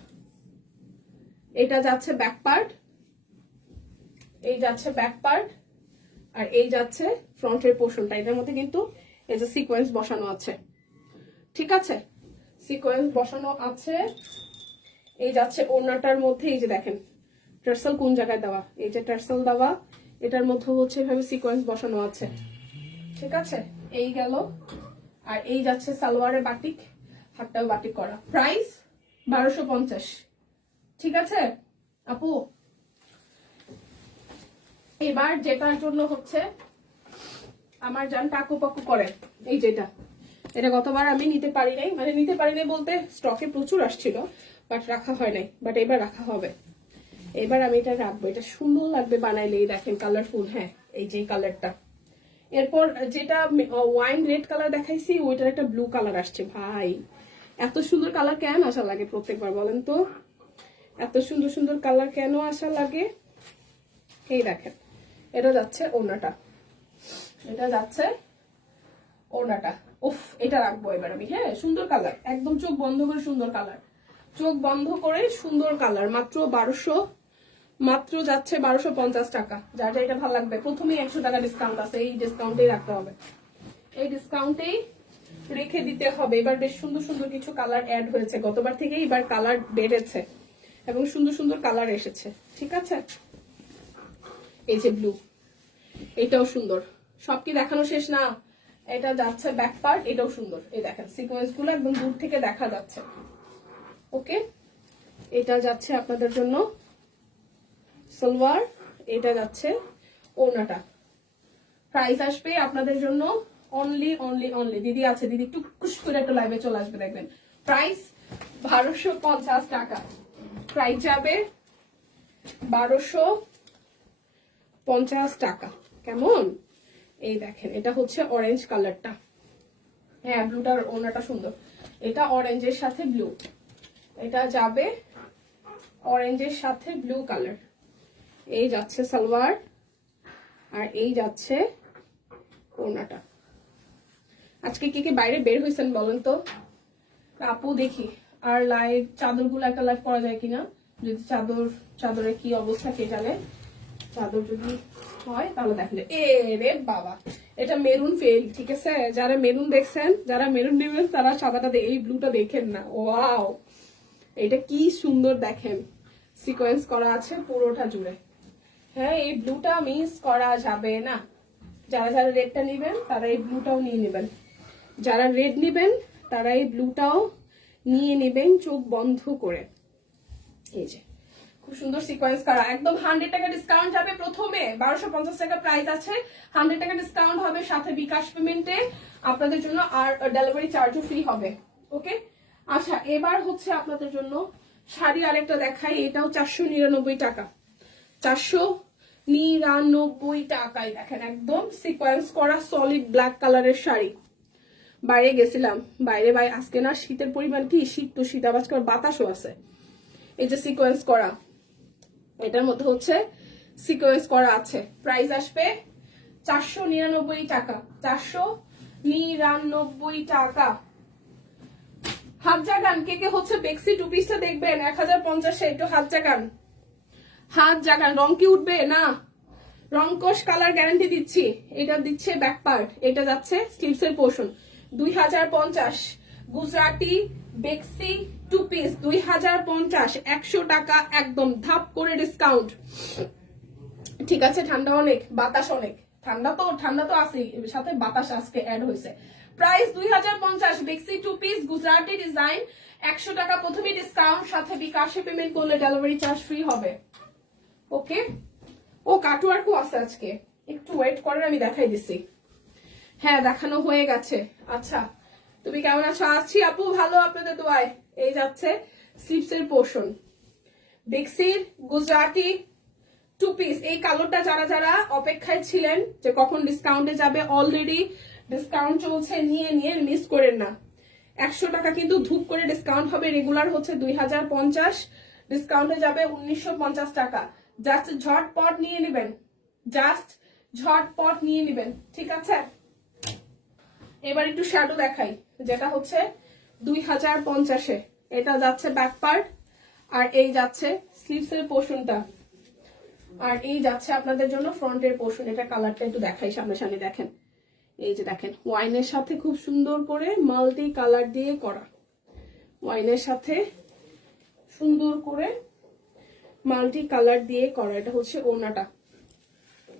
এটা যাচ্ছে ব্যাক পার্ট, এই যাচ্ছে ব্যাক পার্ট, আর এই যাচ্ছে ফ্রন্টের পোর্শনটা। এটার মধ্যে কিন্তু এই যে সিকোয়েন্স বসানো আছে, ঠিক আছে, সিকোয়েন্স বসানো আছে। এই যাচ্ছে ওড়নাটার মধ্যে, এই যে দেখেন টার্সেল কোন জায়গায় দেওয়া, এই যে টার্সেল দেওয়া, এটার মধ্যে হচ্ছে এভাবে সিকোয়েন্স বসানো আছে, ঠিক আছে। এই গেল, আর এই যাচ্ছে সালোয়ারে বাটিক, হাতটাও বাটিক করা। প্রাইস 1250, ঠিক আছে আপু। এবার যেটার জন্য হচ্ছে আমার জান টাকু পাকু করে, এই যেটা, এটা গতবার আমি নিতে পারি নাই, মানে নিতে পারি নাই বলতে স্টকে প্রচুর আসছিল, বাট রাখা হয় নাই, বাট এবার রাখা হবে। এবার আমি এটা রাখবো, এটা সুন্দর লাগবে বানাইলে। এই দেখেন কালারফুল, হ্যাঁ এই যে কালারটা। এরপর যেটা ওয়াইন রেড কালার দেখাইছি, ওইটার একটা ব্লু কালার আসছে। ভাই এত সুন্দর কালার কেন আসা লাগে প্রত্যেকবার বলেন তো, এত সুন্দর সুন্দর কালার কেন আসা লাগে। এই দেখেন এটা যাচ্ছে ওড়নাটা, এটা যাচ্ছে ওড়নাটা। উফ, এটা রাখবো এবার আমি, হ্যাঁ সুন্দর কালার, একদম চোখ বন্ধ করে সুন্দর কালার, চোখ বন্ধ করে সুন্দর কালার। মাত্র 1200, মাত্র যাচ্ছে 1250 টাকা। যার যা এটা ভালো লাগবে, প্রথমেই 100 টাকা ডিসকাউন্ট আছে, এই ডিসকাউন্টেই রাখতে হবে, এই ডিসকাউন্টেই রেখে দিতে হবে। এবার বেশ সুন্দর সুন্দর কিছু কালার অ্যাড হয়েছে, গতবার থেকে এবার কালার বেড়েছে এবং সুন্দর সুন্দর কালার এসেছে, ঠিক আছে। এই যে ব্লু, এটাও সুন্দর। সব কি দেখানো শেষ না, এটা যাচ্ছে ব্যাক পার্ট, এটাও সুন্দর। এই দেখেন সিকোয়েন্স গুলো একদম দূর থেকে দেখা যাচ্ছে। ওকে, এটা যাচ্ছে আপনাদের জন্য সালোয়ার, এটা যাচ্ছে ওড়নাটা। প্রাইস আসবে আপনাদের জন্য অনলি অনলি অনলি, দিদি আছে, দিদি টুকুস করে একটা লাইভে চলে আসবে, দেখবেন প্রাইস 1250 টাকা। প্রাইস যাবে 1250 টাকা। কেমন, এই দেখেন এটা হচ্ছে অরেঞ্জ কালারটা, হ্যাঁ ব্লুটার ওড়নাটা সুন্দর। এটা অরেঞ্জের সাথে ব্লু, এটা যাবে অরেঞ্জের সাথে ব্লু কালার। এই যাচ্ছে সালোয়ার, আর এই যাচ্ছে ওড়নাটা। আজকে কে কে বাইরে বের হয়েছেন বলেন তো আপু, দেখি আর লাইভ চাদরগুলো একটা লাইভ করা যায় কিনা, যদি চাদরের কি অবস্থা কে জানে। চাদর যদি হয় তাহলে দেখলে, এ রে বাবা এটা মেরুন ফেল, ঠিক আছে। যারা মেরুন দেখছেন, যারা মেরুন নেবেন তারা সাদাটা, এই ব্লুটা দেখেন না, ওয়াও এটা কি সুন্দর দেখেন, সিকোয়েন্স করা আছে পুরোটা জুড়ে। হ্যাঁ এই ব্লুটা মিস করা যাবে না। যারা যারা রেডটা নেবেন তারা এই ব্লুটাও নিয়ে নেবেন, যারা রেড নেবেন তারা এই ব্লুটাও নিয়ে নেবেন চোখ বন্ধ করে। এই যে খুব সুন্দর সিকোয়েন্স করা, একদম 100 টাকা ডিসকাউন্ট যাবে। প্রথমে 1250 টাকা প্রাইস আছে, 100 টাকা ডিসকাউন্ট হবে, সাথে বিকাশ পেমেন্টে আপনাদের জন্য আর ডেলিভারি চার্জও ফ্রি হবে। ওকে, আচ্ছা এবার হচ্ছে আপনাদের জন্য শাড়ি আরেকটা দেখাই, এটাও 499 টাকা, 499 টাকায় দেখেন একদম সিকোয়েন্স করা সলিড ব্ল্যাক কালারের শাড়ি। বাইরে গেছিলাম, বাইরে ভাই আজকে না শীতের পরিমাণ কি, শীত তো শীত, আবার বাতাসও আছে। এই যে সিকোয়েন্স করা, এটার মধ্যে হচ্ছে সিকোয়েন্স করা আছে। প্রাইস আসবে 499 টাকা, 499 টাকা। হাত জাগান, কে কে হচ্ছে বেক্সি টু পিসটা দেখবেন 1050-এ, একটু হাত জাগান, হাত জাগান। রং কি উঠবে না, রংকশ কালার গ্যারান্টি দিচ্ছি। এটা দিচ্ছে ব্যাক পার্ট, এটা যাচ্ছে স্লিভস এর পোর্শন। 2050 গুজরাটি বেক্সি টু পিস 2050, 100 টাকা একদম ধাপ করে ডিসকাউন্ট, ঠিক আছে। ঠান্ডা অনেক, বাতাস অনেক, ঠান্ডা তো আছে, সাথে বাতাস আজকে অ্যাড হয়েছে। প্রাইস 2050, বেক্সি টু পিস গুজরাটি ডিজাইন, 100 টাকা প্রথমে ডিসকাউন্ট, সাথে বিকাশে পেমেন্ট করলে ডেলিভারি চার্জ ফ্রি হবে। ওকে, ও কাটওয়ার্কও আছে আজকে, একটু ওয়েট করেন আমি দেখাই দিচ্ছি। হ্যাঁ দেখানো হয়ে গেছে। আচ্ছা তুমি কেমন আছো? আছি আপু ভালো, আপনাদের দোয়ায়। এই যাচ্ছে স্লিভস এর পোর্শন, বেক্সির গুজরাটি টু পিস। এই কালারটা যারা যারা অপেক্ষায় ছিলেন যে কখন ডিসকাউন্টে যাবে, অলরেডি ডিসকাউন্ট চলছে, নিয়ে নিয়ে মিস করেন না। 100 টাকা কিন্তু ধূপ করে ডিসকাউন্ট হবে। রেগুলার হচ্ছে 2050, ডিসকাউন্টে যাবে 1950 টাকা। জাস্ট ঝটপট নিয়ে নেবেন, জাস্ট ঝটপট নিয়ে নেবেন, ঠিক আছে। এবার একটু শ্যাডো দেখাই, যেটা হচ্ছে 2050-এ। এটা যাচ্ছে ব্যাক পার্ট, আর এই যাচ্ছে স্লিভসের পোর্শনটা, আর এই যাচ্ছে আপনাদের জন্য ফ্রন্টের পোর্শন। এটা কালারটা একটু দেখাই সামনে দেখেন, এই যে দেখেন ওয়াইনের সাথে খুব সুন্দর করে মাল্টি কালার দিয়ে করা, ওয়াইনের সাথে সুন্দর করে মাল্টি কালার দিয়ে করা। এটা হচ্ছে ওড়নাটা।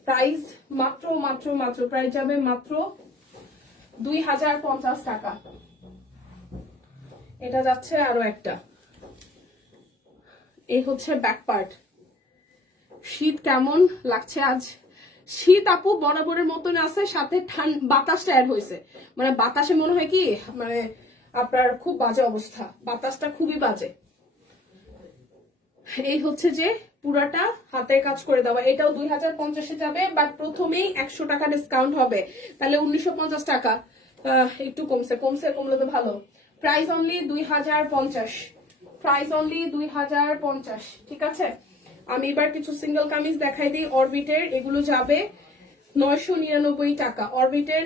প্রাইস মাত্র মাত্র মাত্র প্রাইস যাবে মাত্র 2050 টাকা। এটা যাচ্ছে আরো একটা, এই হচ্ছে ব্যাক পার্ট। শীত কেমন লাগছে আজ? শীত আপু বরাবরের মতন আছে, সাথে বাতাসটা অ্যাড হয়েছে। মানে বাতাসে মনে হয় কি মানে আপনার খুব বাজে অবস্থা, বাতাসটা খুবই বাজে। এই হচ্ছে যে পুরাটা হাতের কাজ করে দেওয়া। এটাও 2050-এ যাবে, বাট প্রথমেই 100 টাকা ডিসকাউন্ট হবে, তাহলে 1950 টাকা। একটু কমলে তো ভালো। প্রাইস অনলি 2050, প্রাইস অনলি 2050, ঠিক আছে। আমি এবার কিছু সিঙ্গেল কামিজ দেখাই দিই অরবিটের। এগুলো যাবে 999 টাকা। অরবিটের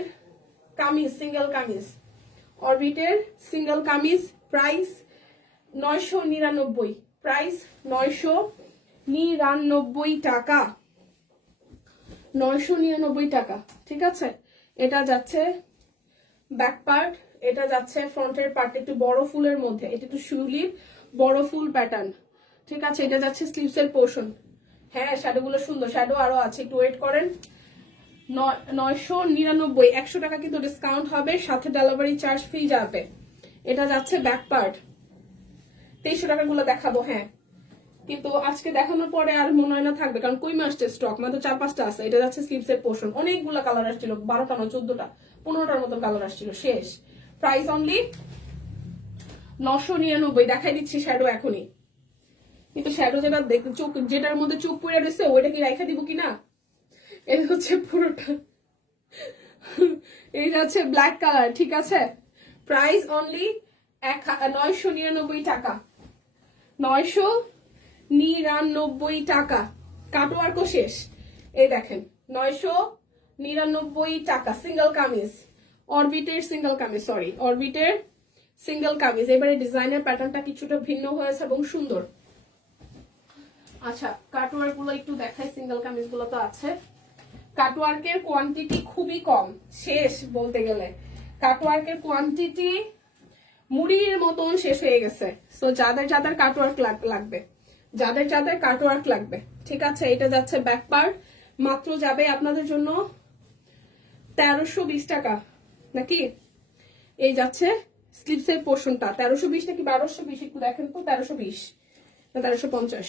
কামিজ, সিঙ্গেল কামিজ, অরবিটের সিঙ্গেল কামিজ প্রাইস 999, প্রাইস 999 টাকা, 999 টাকা, ঠিক আছে। এটা যাচ্ছে ব্যাক পার্ট, এটা যাচ্ছে ফ্রন্টের পার্ট একটু বড় ফুলের মধ্যে, এটা একটু শিউলির বড় ফুল প্যাটার্ন, ঠিক আছে। এটা যাচ্ছে স্লিভসের পোর্শন। হ্যাঁ শ্যাডো গুলো সুন্দর, শ্যাডো আরো আছে, একটু ওয়েট করেন। 999, 100 টাকা কিন্তু ডিসকাউন্ট হবে, সাথে ডেলিভারি চার্জ ফ্রি যাবে। এটা যাচ্ছে ব্যাক পার্ট। 2300 টাকা গুলো দেখাবো, হ্যাঁ, কিন্তু আজকে দেখানোর পরে আর মনে হয় না থাকবে, কারণ কই মাসটা স্টক মাত্র 4-5টা আছে। এটা যাচ্ছে স্লিভসের পোর্শন, অনেকগুলো কালার আসছিল, 12টা না 14টা 15টার মতো কালার আসছিল, শেষ। Price only 999। দেখাই দিচ্ছি শ্যাডো এখনই, কিন্তু শ্যাডো যেটা চোখ, যেটার মধ্যে চোখ পড়ে রয়েছে ওইটা কি রাখা দিব কিনা। এটা হচ্ছে পুরোটা, এই যাচ্ছে ব্ল্যাক কালার, ঠিক আছে। প্রাইস অনলি 999 টাকা, 999 টাকা। কাটওয়ার্কও শেষ, এই দেখেন 999 টাকা। সিঙ্গেল কামিজ, অরবিটের সিঙ্গেল কামিজ, সরি অরবিটের সিঙ্গেল কামিজ। এবারে ডিজাইনের প্যাটার্নটা কিছুটা ভিন্ন হয়েছে এবং সুন্দর। আচ্ছা কাটওয়ার্ক গুলো একটু দেখাই, সিঙ্গেল কামিজ গুলো তো আছে। কাটওয়ার্কের কোয়ান্টিটি খুবই কম, শেষ বলতে গেলে। কাটওয়ার্কের কোয়ান্টিটি মুড়ির মতন শেষ হয়ে গেছে। সো যাদের যাদের কাটওয়ার্ক লাগবে, যাদের যাদের কাটওয়ার্ক লাগবে, ঠিক আছে। এটা যাচ্ছে ব্যাক পার্ট, মাত্র যাবে আপনাদের জন্য 1320 টাকা নাকি। এই যাচ্ছে স্লিভসের পোর্শনটা 1320 নাকি 1220, একটু দেখেন তো, 1320 না 1350।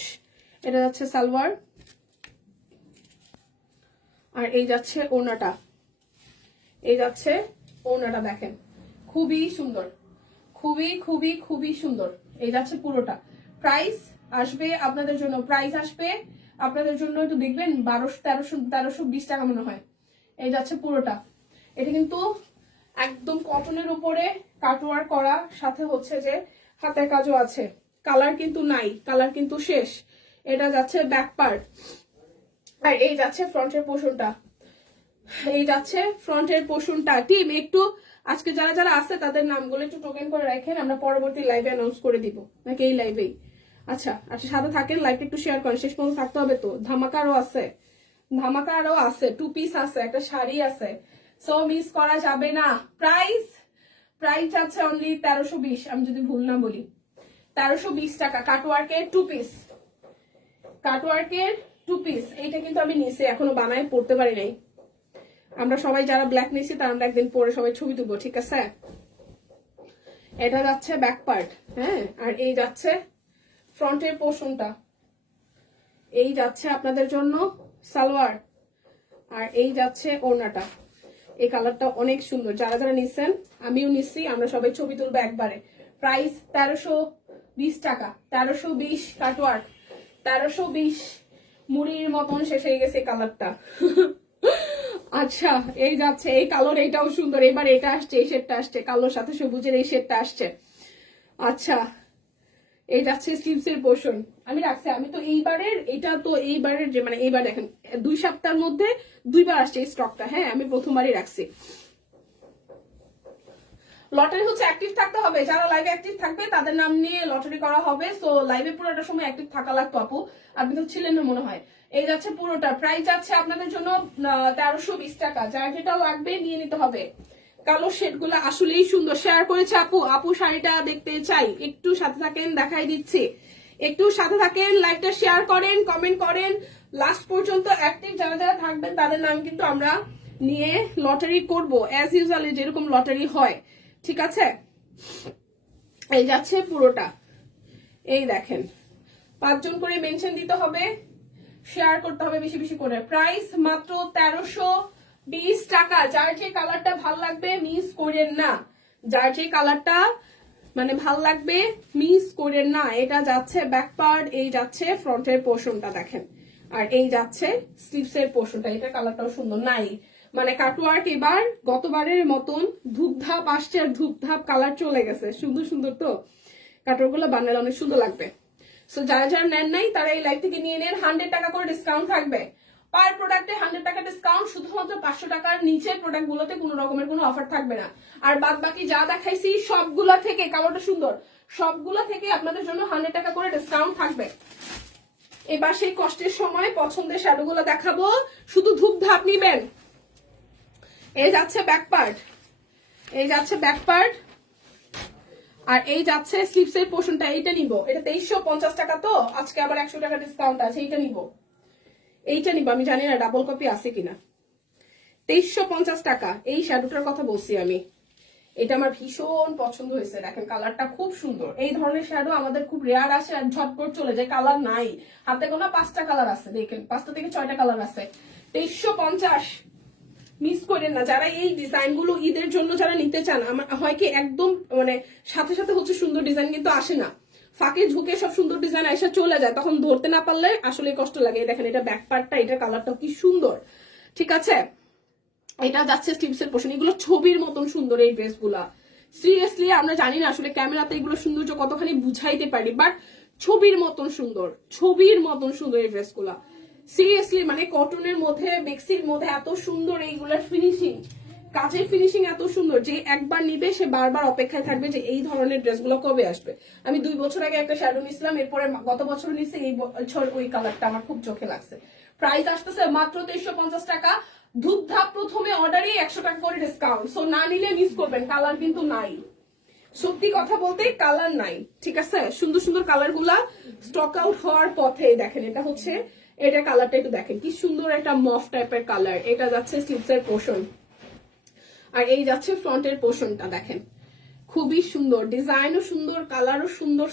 এটা যাচ্ছে সালোয়ার, আর এই যাচ্ছে ওড়নাটা, এই যাচ্ছে ওড়নাটা দেখেন খুবই সুন্দর, খুবই খুবই খুবই সুন্দর। এই যাচ্ছে পুরোটা। প্রাইস আসবে আপনাদের জন্য, প্রাইস আসবে আপনাদের জন্য একটু দেখবেন 1320 টাকা মনে হয়। এই যাচ্ছে পুরোটা। এটা কিন্তু একদম কটনের উপরে কাটওয়ার্ক করা, সাথে হচ্ছে যে হাতের কাজও আছে। কালার কিন্তু নাই, কালার কিন্তু শেষ। এটা যাচ্ছে ব্যাক পার্ট, আর এই যাচ্ছে ফ্রন্টের পোর্শনটা, এই যাচ্ছে ফ্রন্টের পোর্শনটা। টিম একটু আজকে যারা যারা আছে তাদের নামগুলো একটু টোকেন করে রাখেন, আমরা পরবর্তী লাইভে অ্যানাউন্স করে দিব, নাকি এই লাইভেই। আচ্ছা আচ্ছা সাথে থাকেন, লাইভটা একটু শেয়ার করেন, শেষ পর্যন্ত থাকতে হবে তো। ধামাকারও আছে, ধামাকারও আছে, 2 পিস আছে, একটা শাড়ি আছে, সো মিস করা যাবে না। প্রাইস প্রাইস আছে অনলি 1320, আমি যদি ভুল না বলি 1320 টাকা। কাটওয়ার্কের 2 পিস, কাটওয়ার্কের 2 পিস। এইটা কিন্তু আমি নিচে এখনো বানায় পড়তে পারি নাই। আমরা সবাই যারা ব্ল্যাক নিয়েছি তার আমরা একদিন পরে সবাই ছবি তুলবো, ঠিক আছে। এটা যাচ্ছে ব্যাক পার্ট, হ্যাঁ, আর এই যাচ্ছে ফ্রন্টের পোর্শনটা। এই যাচ্ছে আপনাদের জন্য সালোয়ার, আর এই যাচ্ছে ওড়নাটা। এই কালারটা অনেক সুন্দর, যারা যারা নিচ্ছেন আমিও নিচ্ছি, আমরা সবাই ছবি তুলবো একবারে। প্রাইস 1320 টাকা, 1320 কাটওয়ার্ক, 1320। মুড়ির মতন শেষ হয়ে গেছে কালারটা। আচ্ছা, এই যাচ্ছে এই কালোর, এইটাও সুন্দর। এবার এটা আসছে, এই শেডটা আসছে, কালোর সাথে সবুজের এই শেডটা আসছে। আচ্ছা, এই যাচ্ছে স্লিভস এর পোর্শন। আমি রাখছি, আমি তো এইবারের, এটা তো এইবারের যে মানে এইবার দেখেন 2 সপ্তাহের মধ্যে 2বার আসছে এই স্টকটা। হ্যাঁ, আমি প্রথমবারই রাখছি। লটারি হচ্ছে অ্যাক্টিভ থাকতে হবে, যারা লাইভে অ্যাক্টিভ থাকবে তাদের নাম নিয়ে লটারি করা হবে। সো লাইভে পুরোটা সময় অ্যাক্টিভ থাকা লাগতো আপু, আপনি তো ছিলেন না মনে হয়। এই যাচ্ছে পুরোটা, প্রাইস যাচ্ছে আপনাদের জন্য 1320 টাকা। যার যেটা লাগবে নিয়ে নিতে হবে। কালো শেড গুলো আসলেই সুন্দর, শেয়ার করেছে আপু। আপু শাড়িটা দেখতে চাই, একটু সাথে থাকেন, দেখাই দিচ্ছি। একটু সাথে থাকেন, লাইভটা শেয়ার করেন, কমেন্ট করেন, লাস্ট পর্যন্ত অ্যাক্টিভ যারা যারা থাকবেন তাদের নাম কিন্তু আমরা নিয়ে লটারি করব, অ্যাজ ইউজুয়াল যেরকম লটারি হয়। ঠিক আছে, এই যাচ্ছে পুরোটা। এই দেখেন, 5 জন করে মেনশন দিতে হবে, শেয়ার করতে হবে বেশি বেশি করে। প্রাইস মাত্র 1320 টাকা। যার যে কালারটা ভাল লাগবে মিস করেন না, যার যে কালারটা মানে ভাল লাগবে মিস করেন না। এটা যাচ্ছে ব্যাক পার্ট, এই যাচ্ছে ফ্রন্টের পোর্শনটা দেখেন, আর এই যাচ্ছে স্লিভস এর পোর্শনটা। এটা কালারটাও সুন্দর নাই, মানে কাটওয়ার্ক এবার গতবারের মতন ধূপধাপ আসছে, আর ধূপধাপ কালার চলে গেছে। সুন্দর সুন্দর তো কাটওয়ার্ক গুলো বানালে অনেক সুন্দর লাগবে। সো যারা যারা নেন নাই তারা এই লাইভ থেকে নিয়ে নেন। 100 টাকা করে ডিসকাউন্ট থাকবে, পার প্রোডাক্টে 100 টাকা ডিসকাউন্ট। শুধুমাত্র 500 টাকার নিচের প্রোডাক্ট গুলোতে কোনো রকমের কোনো অফার থাকবে না। আর বাদ বাকি যা দেখাইছি সবগুলা থেকে, কালারটা সুন্দর, সবগুলা থেকে আপনাদের জন্য 100 টাকা করে ডিসকাউন্ট থাকবে। এবার সেই কষ্টের সময় পছন্দের শ্যাডো গুলো দেখাবো, শুধু ধূপধাপ নিবেন। এই যাচ্ছে ব্যাক পার্ট, এই যাচ্ছে ব্যাক পার্ট, আর এই যাচ্ছে স্লিভস এর পোর্শনটা। এইটা নিব, এটা 2350 টাকা, তো আজকে আবার 100 টাকা ডিসকাউন্ট আছে। এইটা নিব, এইটা নিব। আমি জানি না ডাবল কপি আছে কিনা। 2350 টাকা। এই শ্যাডোটার কথা বলছি আমি, এটা আমার ভীষণ পছন্দ হয়েছে। দেখেন কালারটা খুব সুন্দর। এই ধরনের শ্যাডো আমাদের খুব রেয়ার আসে আর ঝটপট চলে যায়, কালার নাই। হাতে গোনা 5টা কালার আছে, দেখেন 5টা থেকে 6টা কালার আছে। 2350, মিস করেন না। যারা এই ডিজাইন গুলো ঈদের জন্য যারা নিতে চান, আমার হয় কি একদম মানে সাথে সাথে হচ্ছে সুন্দর ডিজাইন কিন্তু আসে না, ফাঁকে ঝুঁকে সব সুন্দর ডিজাইন এসে চলে যায়, তখন ধরতে না পারলে আসলে কষ্ট লাগে। দেখেন এটা ব্যাক পার্টটা, এটা কালারটা কি সুন্দর। ঠিক আছে, এটা যাচ্ছে স্লিভস এর পোর্শন। এগুলো ছবির মতন সুন্দর এই ড্রেস গুলা। সিরিয়াসলি আমরা জানি না আসলে ক্যামেরাতে এগুলো সৌন্দর্য কতখানি বুঝাইতে পারি, বাট ছবির মতন সুন্দর, ছবির মতন সুন্দর এই ড্রেস গুলা। সিরিয়াসলি মানে কটনের মধ্যে, বেক্সির মধ্যে এত সুন্দর এইগুলার ফিনিশিং, কাজের ফিনিশিং এত সুন্দর যে একবার নিবে সে বারবার অপেক্ষায় থাকবে যে এই ধরনের ড্রেসগুলো কবে আসবে। আমি 2 বছর আগে একটা শ্যাডো নিছিলাম, এরপরে গত বছর নিছি, এই বছর ওই কালারটা আমার খুব চোখে লাগছে। প্রাইস আসতেছে মাত্র 2350 টাকা। ধূপধাপ প্রথমে অর্ডারই 100 টাকা করে ডিসকাউন্ট। সো না নিলে মিস করবেন, কালার কিন্তু নাই। সত্যি কথা বলতে কালার নাই। ঠিক আছে, সুন্দর সুন্দর কালার গুলা স্টক আউট হওয়ার পথে। দেখেন এটা হচ্ছে, এটা কালারটা একটু দেখেন কি সুন্দর, একটা মফ টাইপের কালার। এটা যাচ্ছে স্লিভস এর পোর্শন, আর এই যাচ্ছে ফ্রন্টের পোর্শনটা। দেখেন খুবই সুন্দর, ডিজাইনও সুন্দর, কালারও সুন্দর।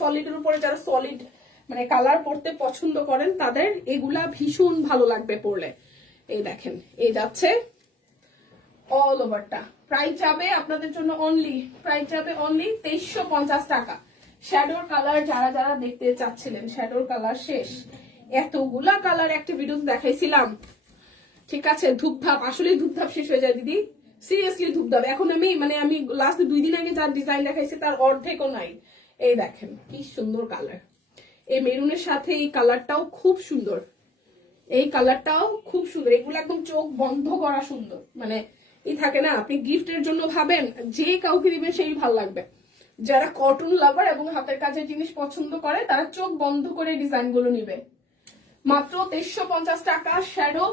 সলিডের উপরে যারা সলিড মানে কালার পরতে পছন্দ করেন তাদের এগুলা ভীষণ ভালো লাগবে পরলে। এই দেখেন, এই যাচ্ছে অল ওভারটা। প্রাইস যাবে আপনাদের জন্য অনলি, প্রাইস যাবে অনলি 2350 টাকা। শ্যাডোর কালার যারা যারা দেখতে চাচ্ছিলেন, শ্যাডোর কালার শেষ। এতগুলা কালার একটা ভিডিওতে দেখাইছিলাম। ঠিক আছে, ধূপধাপ, আসলে ধূপধাপ শেষ হয়ে যায় দিদি, সিরিয়াসলি ধূপধাপ। এখন আমি লাস্ট 2 দিন আগে যার ডিজাইন দেখাইছি তার অর্ধেকও নাই। এই দেখেন কি সুন্দর কালার, এই মেরুনের সাথে এই কালারটাও খুব সুন্দর, এই কালারটাও খুব সুন্দর। এগুলো একদম চোখ বন্ধ করা সুন্দর, মানে এই থাকে না আপনি গিফটের জন্য ভাবেন, যে কাউকে দিবেন সেই ভালো লাগবে। যারা কটন লাভার এবং হাতের কাজের জিনিস পছন্দ করে তারা চোখ বন্ধ করে ডিজাইন গুলো নিবে। মাত্র 2350 টাকা শ্যাডো,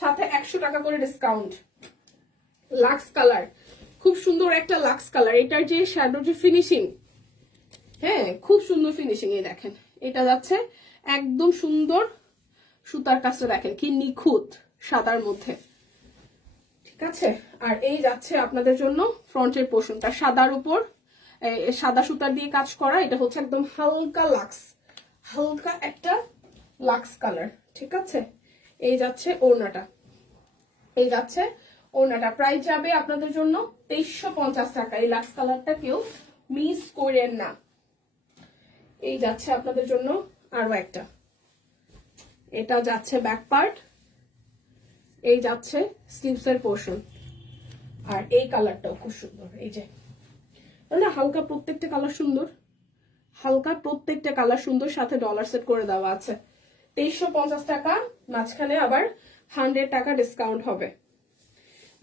সাথে 100 টাকা করে ডিসকাউন্ট। লাক্স কালার, খুব সুন্দর একটা লাক্স কালার। এটার যে শ্যাডো যে ফিনিশিং, হ্যাঁ খুব সুন্দর ফিনিশিং। এই দেখেন এটা যাচ্ছে একদম সুন্দর সুতার কাজটা, দেখেন কি নিখুঁত সাদার মধ্যে। ঠিক আছে, আর এই যাচ্ছে আপনাদের জন্য ফ্রন্টের পোর্শনটা, সাদার উপর সাদা সুতার দিয়ে কাজ করা। এটা হচ্ছে একদম হালকা লাক্স, হালকা একটা লাক্স কালার। ঠিক আছে, এই যাচ্ছে ওড়নাটা, এই যাচ্ছে ওড়নাটা। প্রাইস যাবে আপনাদের জন্য 2350 টাকা। এই লাক্স কালারটা কেউ মিস করেন না। এই যাচ্ছে আপনাদের জন্য আরো একটা, এটা যাচ্ছে ব্যাক পার্ট, এই যাচ্ছে স্লিভসের পোর্শন। আর এই কালারটাও খুব সুন্দর, এই যে না হালকা প্রত্যেকটা কালার সুন্দর, হালকা প্রত্যেকটা কালার সুন্দর, সাথে ডলার সেট করে দেওয়া আছে। 2350 টাকা, মাঝখানে আবার 100 টাকা ডিসকাউন্ট হবে,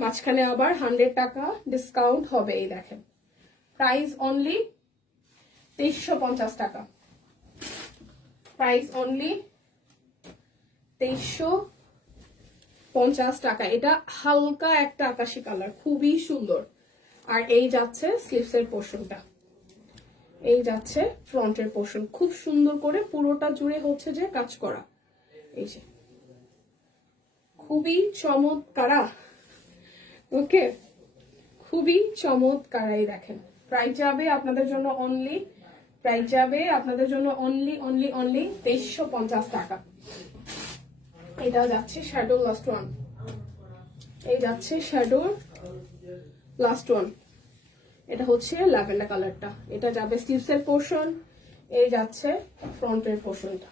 মাঝখানে আবার 100 টাকা ডিসকাউন্ট হবে। এই দেখেন প্রাইস অনলি 2350 টাকা, প্রাইস অনলি 2350 টাকা। এটা হালকা একটা আকাশি কালার, খুবই সুন্দর। আর এই যাচ্ছে স্লিভসের পোর্শনটা, এই যাচ্ছে ফ্রন্টের পোর্শন, খুব সুন্দর করে পুরোটা জুড়ে হচ্ছে যে কাজ করা, এই যে খুবই চমৎকার। ওকে, খুবই চমৎকার। এই দেখেন প্রাইস যাবে আপনাদের জন্য অনলি, প্রাইস যাবে আপনাদের জন্য অনলি অনলি অনলি 2350 টাকা। এটা যাচ্ছে শ্যাডো লাস্ট ওয়ান, এই যাচ্ছে শ্যাডো লাস্ট ওয়ান। এটা হচ্ছে ল্যাভেন্ডার কালারটা, এটা যাবে স্লিভসের পোর্শন, এই যাচ্ছে ফ্রন্টের পোর্শনটা।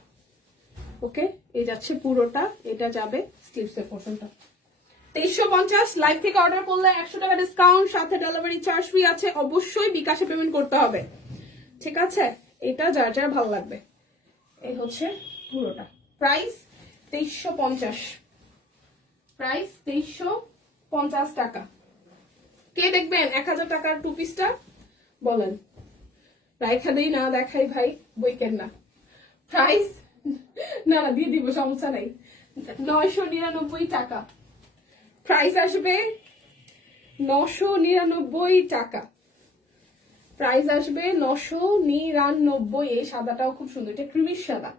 ওকে, এই যাচ্ছে পুরোটা, এটা যাবে স্লিভসের পোর্শনটা। 2350, লাইভ থেকে অর্ডার করলে 100 টাকা ডিসকাউন্ট, সাথে ডেলিভারি চার্জ ফ্রি আছে। অবশ্যই বিকাশে পেমেন্ট করতে হবে, ঠিক আছে? এটা যার যার ভালো লাগবে। এই হচ্ছে পুরোটা, প্রাইস 2350, প্রাইস 2350 টাকা। কে দেখবেন 1000 টাকার টু পিসটা? বলেন, রাইখা দেই না দেখাই ভাই, বইকেন না। প্রাইস না না দিয়ে দিব, সমস্যা নাই। 999 টাকা, প্রাইস আসবে 999 টাকা, প্রাইস আসবে 999। এই সাদাটাও খুব সুন্দর, এটা ক্রিমিশ সাদা,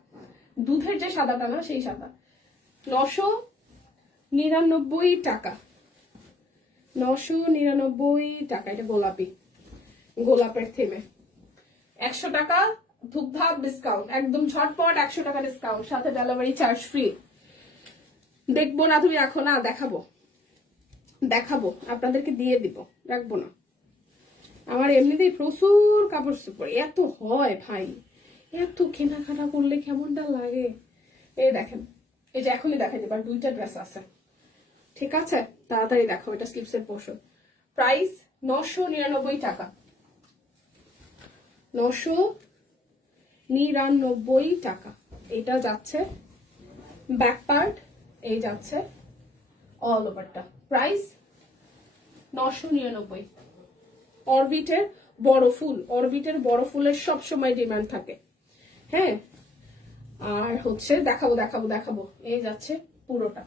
দুধের যে সাদাটা না সেই সাদা। 999 টাকা, 999 টাকা। এটা গোলাপি, গোলাপের থিমে। 100 টাকা ধুপধাপ ডিসকাউন্ট, একদম ঝটপট 100 টাকা ডিসকাউন্ট, সাথে ডেলিভারি চার্জ ফ্রি। দেখবো না তুমি রাখো না, দেখাবো দেখাবো, আপনাদেরকে দিয়ে দিব, রাখবো না। আমার এমনিতেই প্রচুর কাপড় চোপড় এত হয় ভাই, এত কেনাকাটা করলে কেমনটা লাগে। এই দেখেন, এই যে এখনই দেখাই দেব, আর 2টা ড্রেস আছে, ঠিক আছে? তাড়াতাড়ি দেখো, এটা স্লিভসের পোর্শন। প্রাইস 999 টাকা, 999 টাকা। এটা যাচ্ছে ব্যাক পার্ট, এই যাচ্ছে অল ওভারটা, প্রাইস 999। অরবিটের বড় ফুল, অরবিটের বড় ফুলের সবসময় ডিমান্ড থাকে, হ্যাঁ। আর হচ্ছে দেখাবো দেখাবো দেখাবো, এই যাচ্ছে পুরোটা,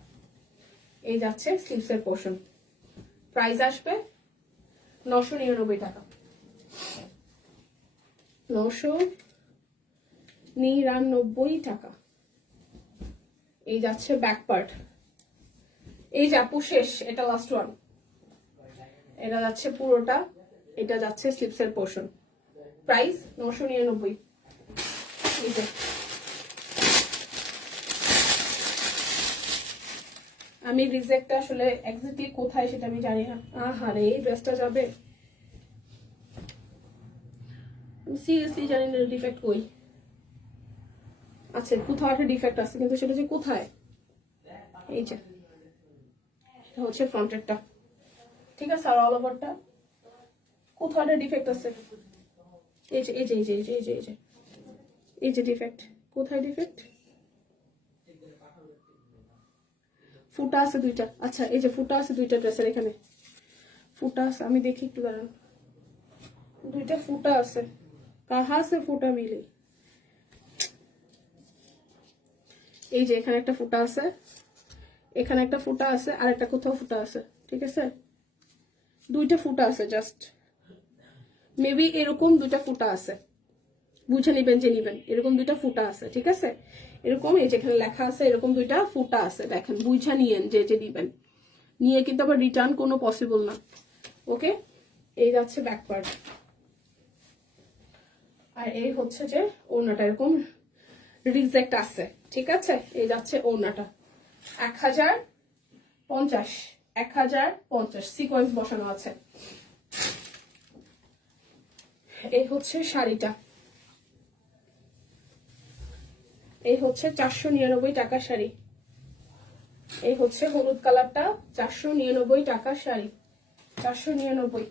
এই যাচ্ছে স্লিভসের পোর্শন। প্রাইস আসবে 999 টাকা, 999 টাকা। এই যাচ্ছে ব্যাক পার্ট, এই যে আপু শেষ, এটা লাস্ট ওয়ান। এটা যাচ্ছে পুরোটা, এটা যাচ্ছে স্লিভসের পোর্শন, প্রাইস 999। এই যে আমি রিজেক্টটা আসলে এক্স্যাক্টলি কোথায় সেটা আমি জানি না। আহারে এই ড্রেসটা যাবে, সিরিয়াসলি জানি না ডিফেক্ট কই আছে। কোথাও একটা ডিফেক্ট আছে, কিন্তু সেটা যে কোথায়, এই যে এটা হচ্ছে ফ্রন্টেরটা, ঠিক আছে? আর অল ওভারটা কোথাও একটা ডিফেক্ট আছে, এই যে এই যে এই যে এই যে এই যে এই যে এই যে ডিফেক্ট, কোথায় ডিফেক্ট? ফুটা আছে 2টা, আচ্ছা এই যে ফুটা আছে 2টা ড্রেসের, এখানে ফুটা আছে, আমি দেখি একটু দাঁড়ান। 2টা ফুটা আছে, কাহা সে ফুটা মিলে? এই যে এখানে একটা ফুটা আছে, এখানে একটা ফুটা আছে, আর একটা কোথাও ফুটা আছে, ঠিক আছে? 2টা ফুটা আছে, জাস্ট মেবি এরকম 2টা ফুটা আছে, বুঝে নিবেন যে নিবেন, এরকম 2টা ফুটা আছে, ঠিক আছে? এরকম এই যেখানে লেখা আছে এরকম 2টা ফুটা আছে, দেখেন বুঝা নিয়েন যে যে নিবেন, নিয়ে কিন্তু আবার রিটার্ন কোনো পসিবল না। ওকে, এই যাচ্ছে ব্যাক পার্ট, আর এই হচ্ছে যে ওড়নাটা এরকম রিজেক্ট আছে, ঠিক আছে? এই যাচ্ছে ওড়নাটা 1050, 1050 সিকোয়েন্স বসানো আছে। এই হচ্ছে শাড়িটা, এই হচ্ছে 499 টাকার শাড়ি, এই হচ্ছে হলুদ কালারটা, 499 টাকার শাড়ি, 499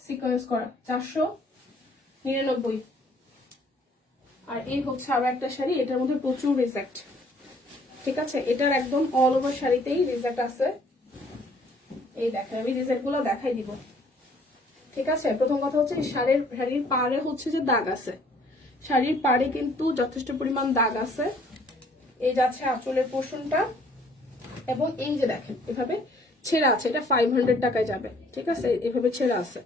সিকোয়েন্স করা, 499। আর এই হচ্ছে আবার একটা শাড়ি, এটার মধ্যে প্রচুর রিজেক্ট, ঠিক আছে, এটার একদম অল ওভার শাড়িতেই রিজেক্ট আছে। এই দেখেন আমি রিজেক্ট গুলো দেখাই দিব, ঠিক আছে। প্রথম কথা হচ্ছে শাড়ির পাড়ে হচ্ছে যে দাগ আছে, শাড়ির পাড়ে কিন্তু যথেষ্ট পরিমাণ দাগ আছে। এই যাচ্ছে আঁচলের পোর্শনটা, এবং এই যে দেখেন এভাবে ছেঁড়া আছে, এটা 500 টাকায় যাবে, ঠিক আছে, এভাবে ছেঁড়া আছে,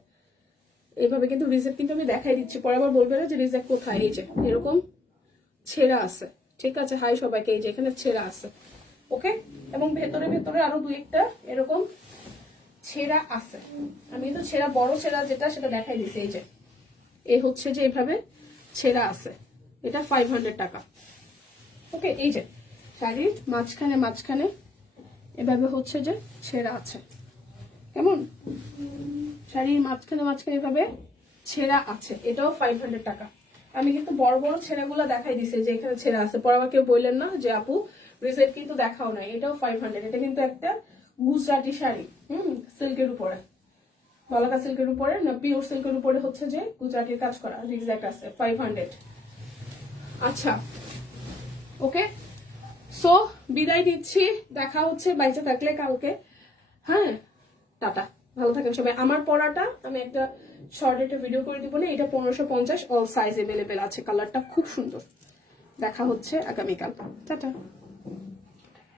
এইভাবে কিন্তু রিজেক্ট কিন্তু আমি দেখাই দিচ্ছি, পরে আবার বলবে না যে রিজেক্ট কোথায়, এই যে এরকম ছেঁড়া আছে, ঠিক আছে। হাই সবাইকে, এই যে এখানে ছেঁড়া আছে, ওকে। এবং ভেতরে ভেতরে আরো দুই একটা এরকম ছেঁড়া আছে, আমি তো ছেঁড়া বড় ছেঁড়া যেটা সেটা দেখাই দিচ্ছি, এই যে এই হচ্ছে যে এভাবে ছেঁড়া আছে, এটা 500 টাকা, ওকে। এই যে শাড়ির মাঝখানে মাঝখানে এভাবে হচ্ছে যে ছেঁড়া আছে, কেমন, শাড়ির মাঝখানে মাঝখানে এভাবে ছেঁড়া আছে, এটাও 500 টাকা। আমি কিন্তু বড় বড় ছেঁড়াগুলো দেখাই দিছি যে এখানে ছেঁড়া আছে, পরে আবার কেউ বললেন না যে আপু রিজেক্ট কিন্তু দেখাও নাই, এটাও 500। এটা কিন্তু একটা গুজরাটি শাড়ি, সিল্কের উপরে, বলাকা সিল্কের উপরে না পিওর সিল্কের উপরে হচ্ছে যে গুজরাটির কাজ করা, রিজেক্ট আছে 500। আচ্ছা, ওকে, সো বিদায় দিচ্ছি, দেখা হচ্ছে বাইচে থাকলে কালকে, হ্যাঁ, টাটা, ভালো থাকেন সবাই। আমার পরাটা আমি একটা শর্ট একটা ভিডিও করে দিব না, এটা 1550, অল সাইজ এভেলেবেল আছে, কালারটা খুব সুন্দর। দেখা হচ্ছে আগামীকাল, টাটা।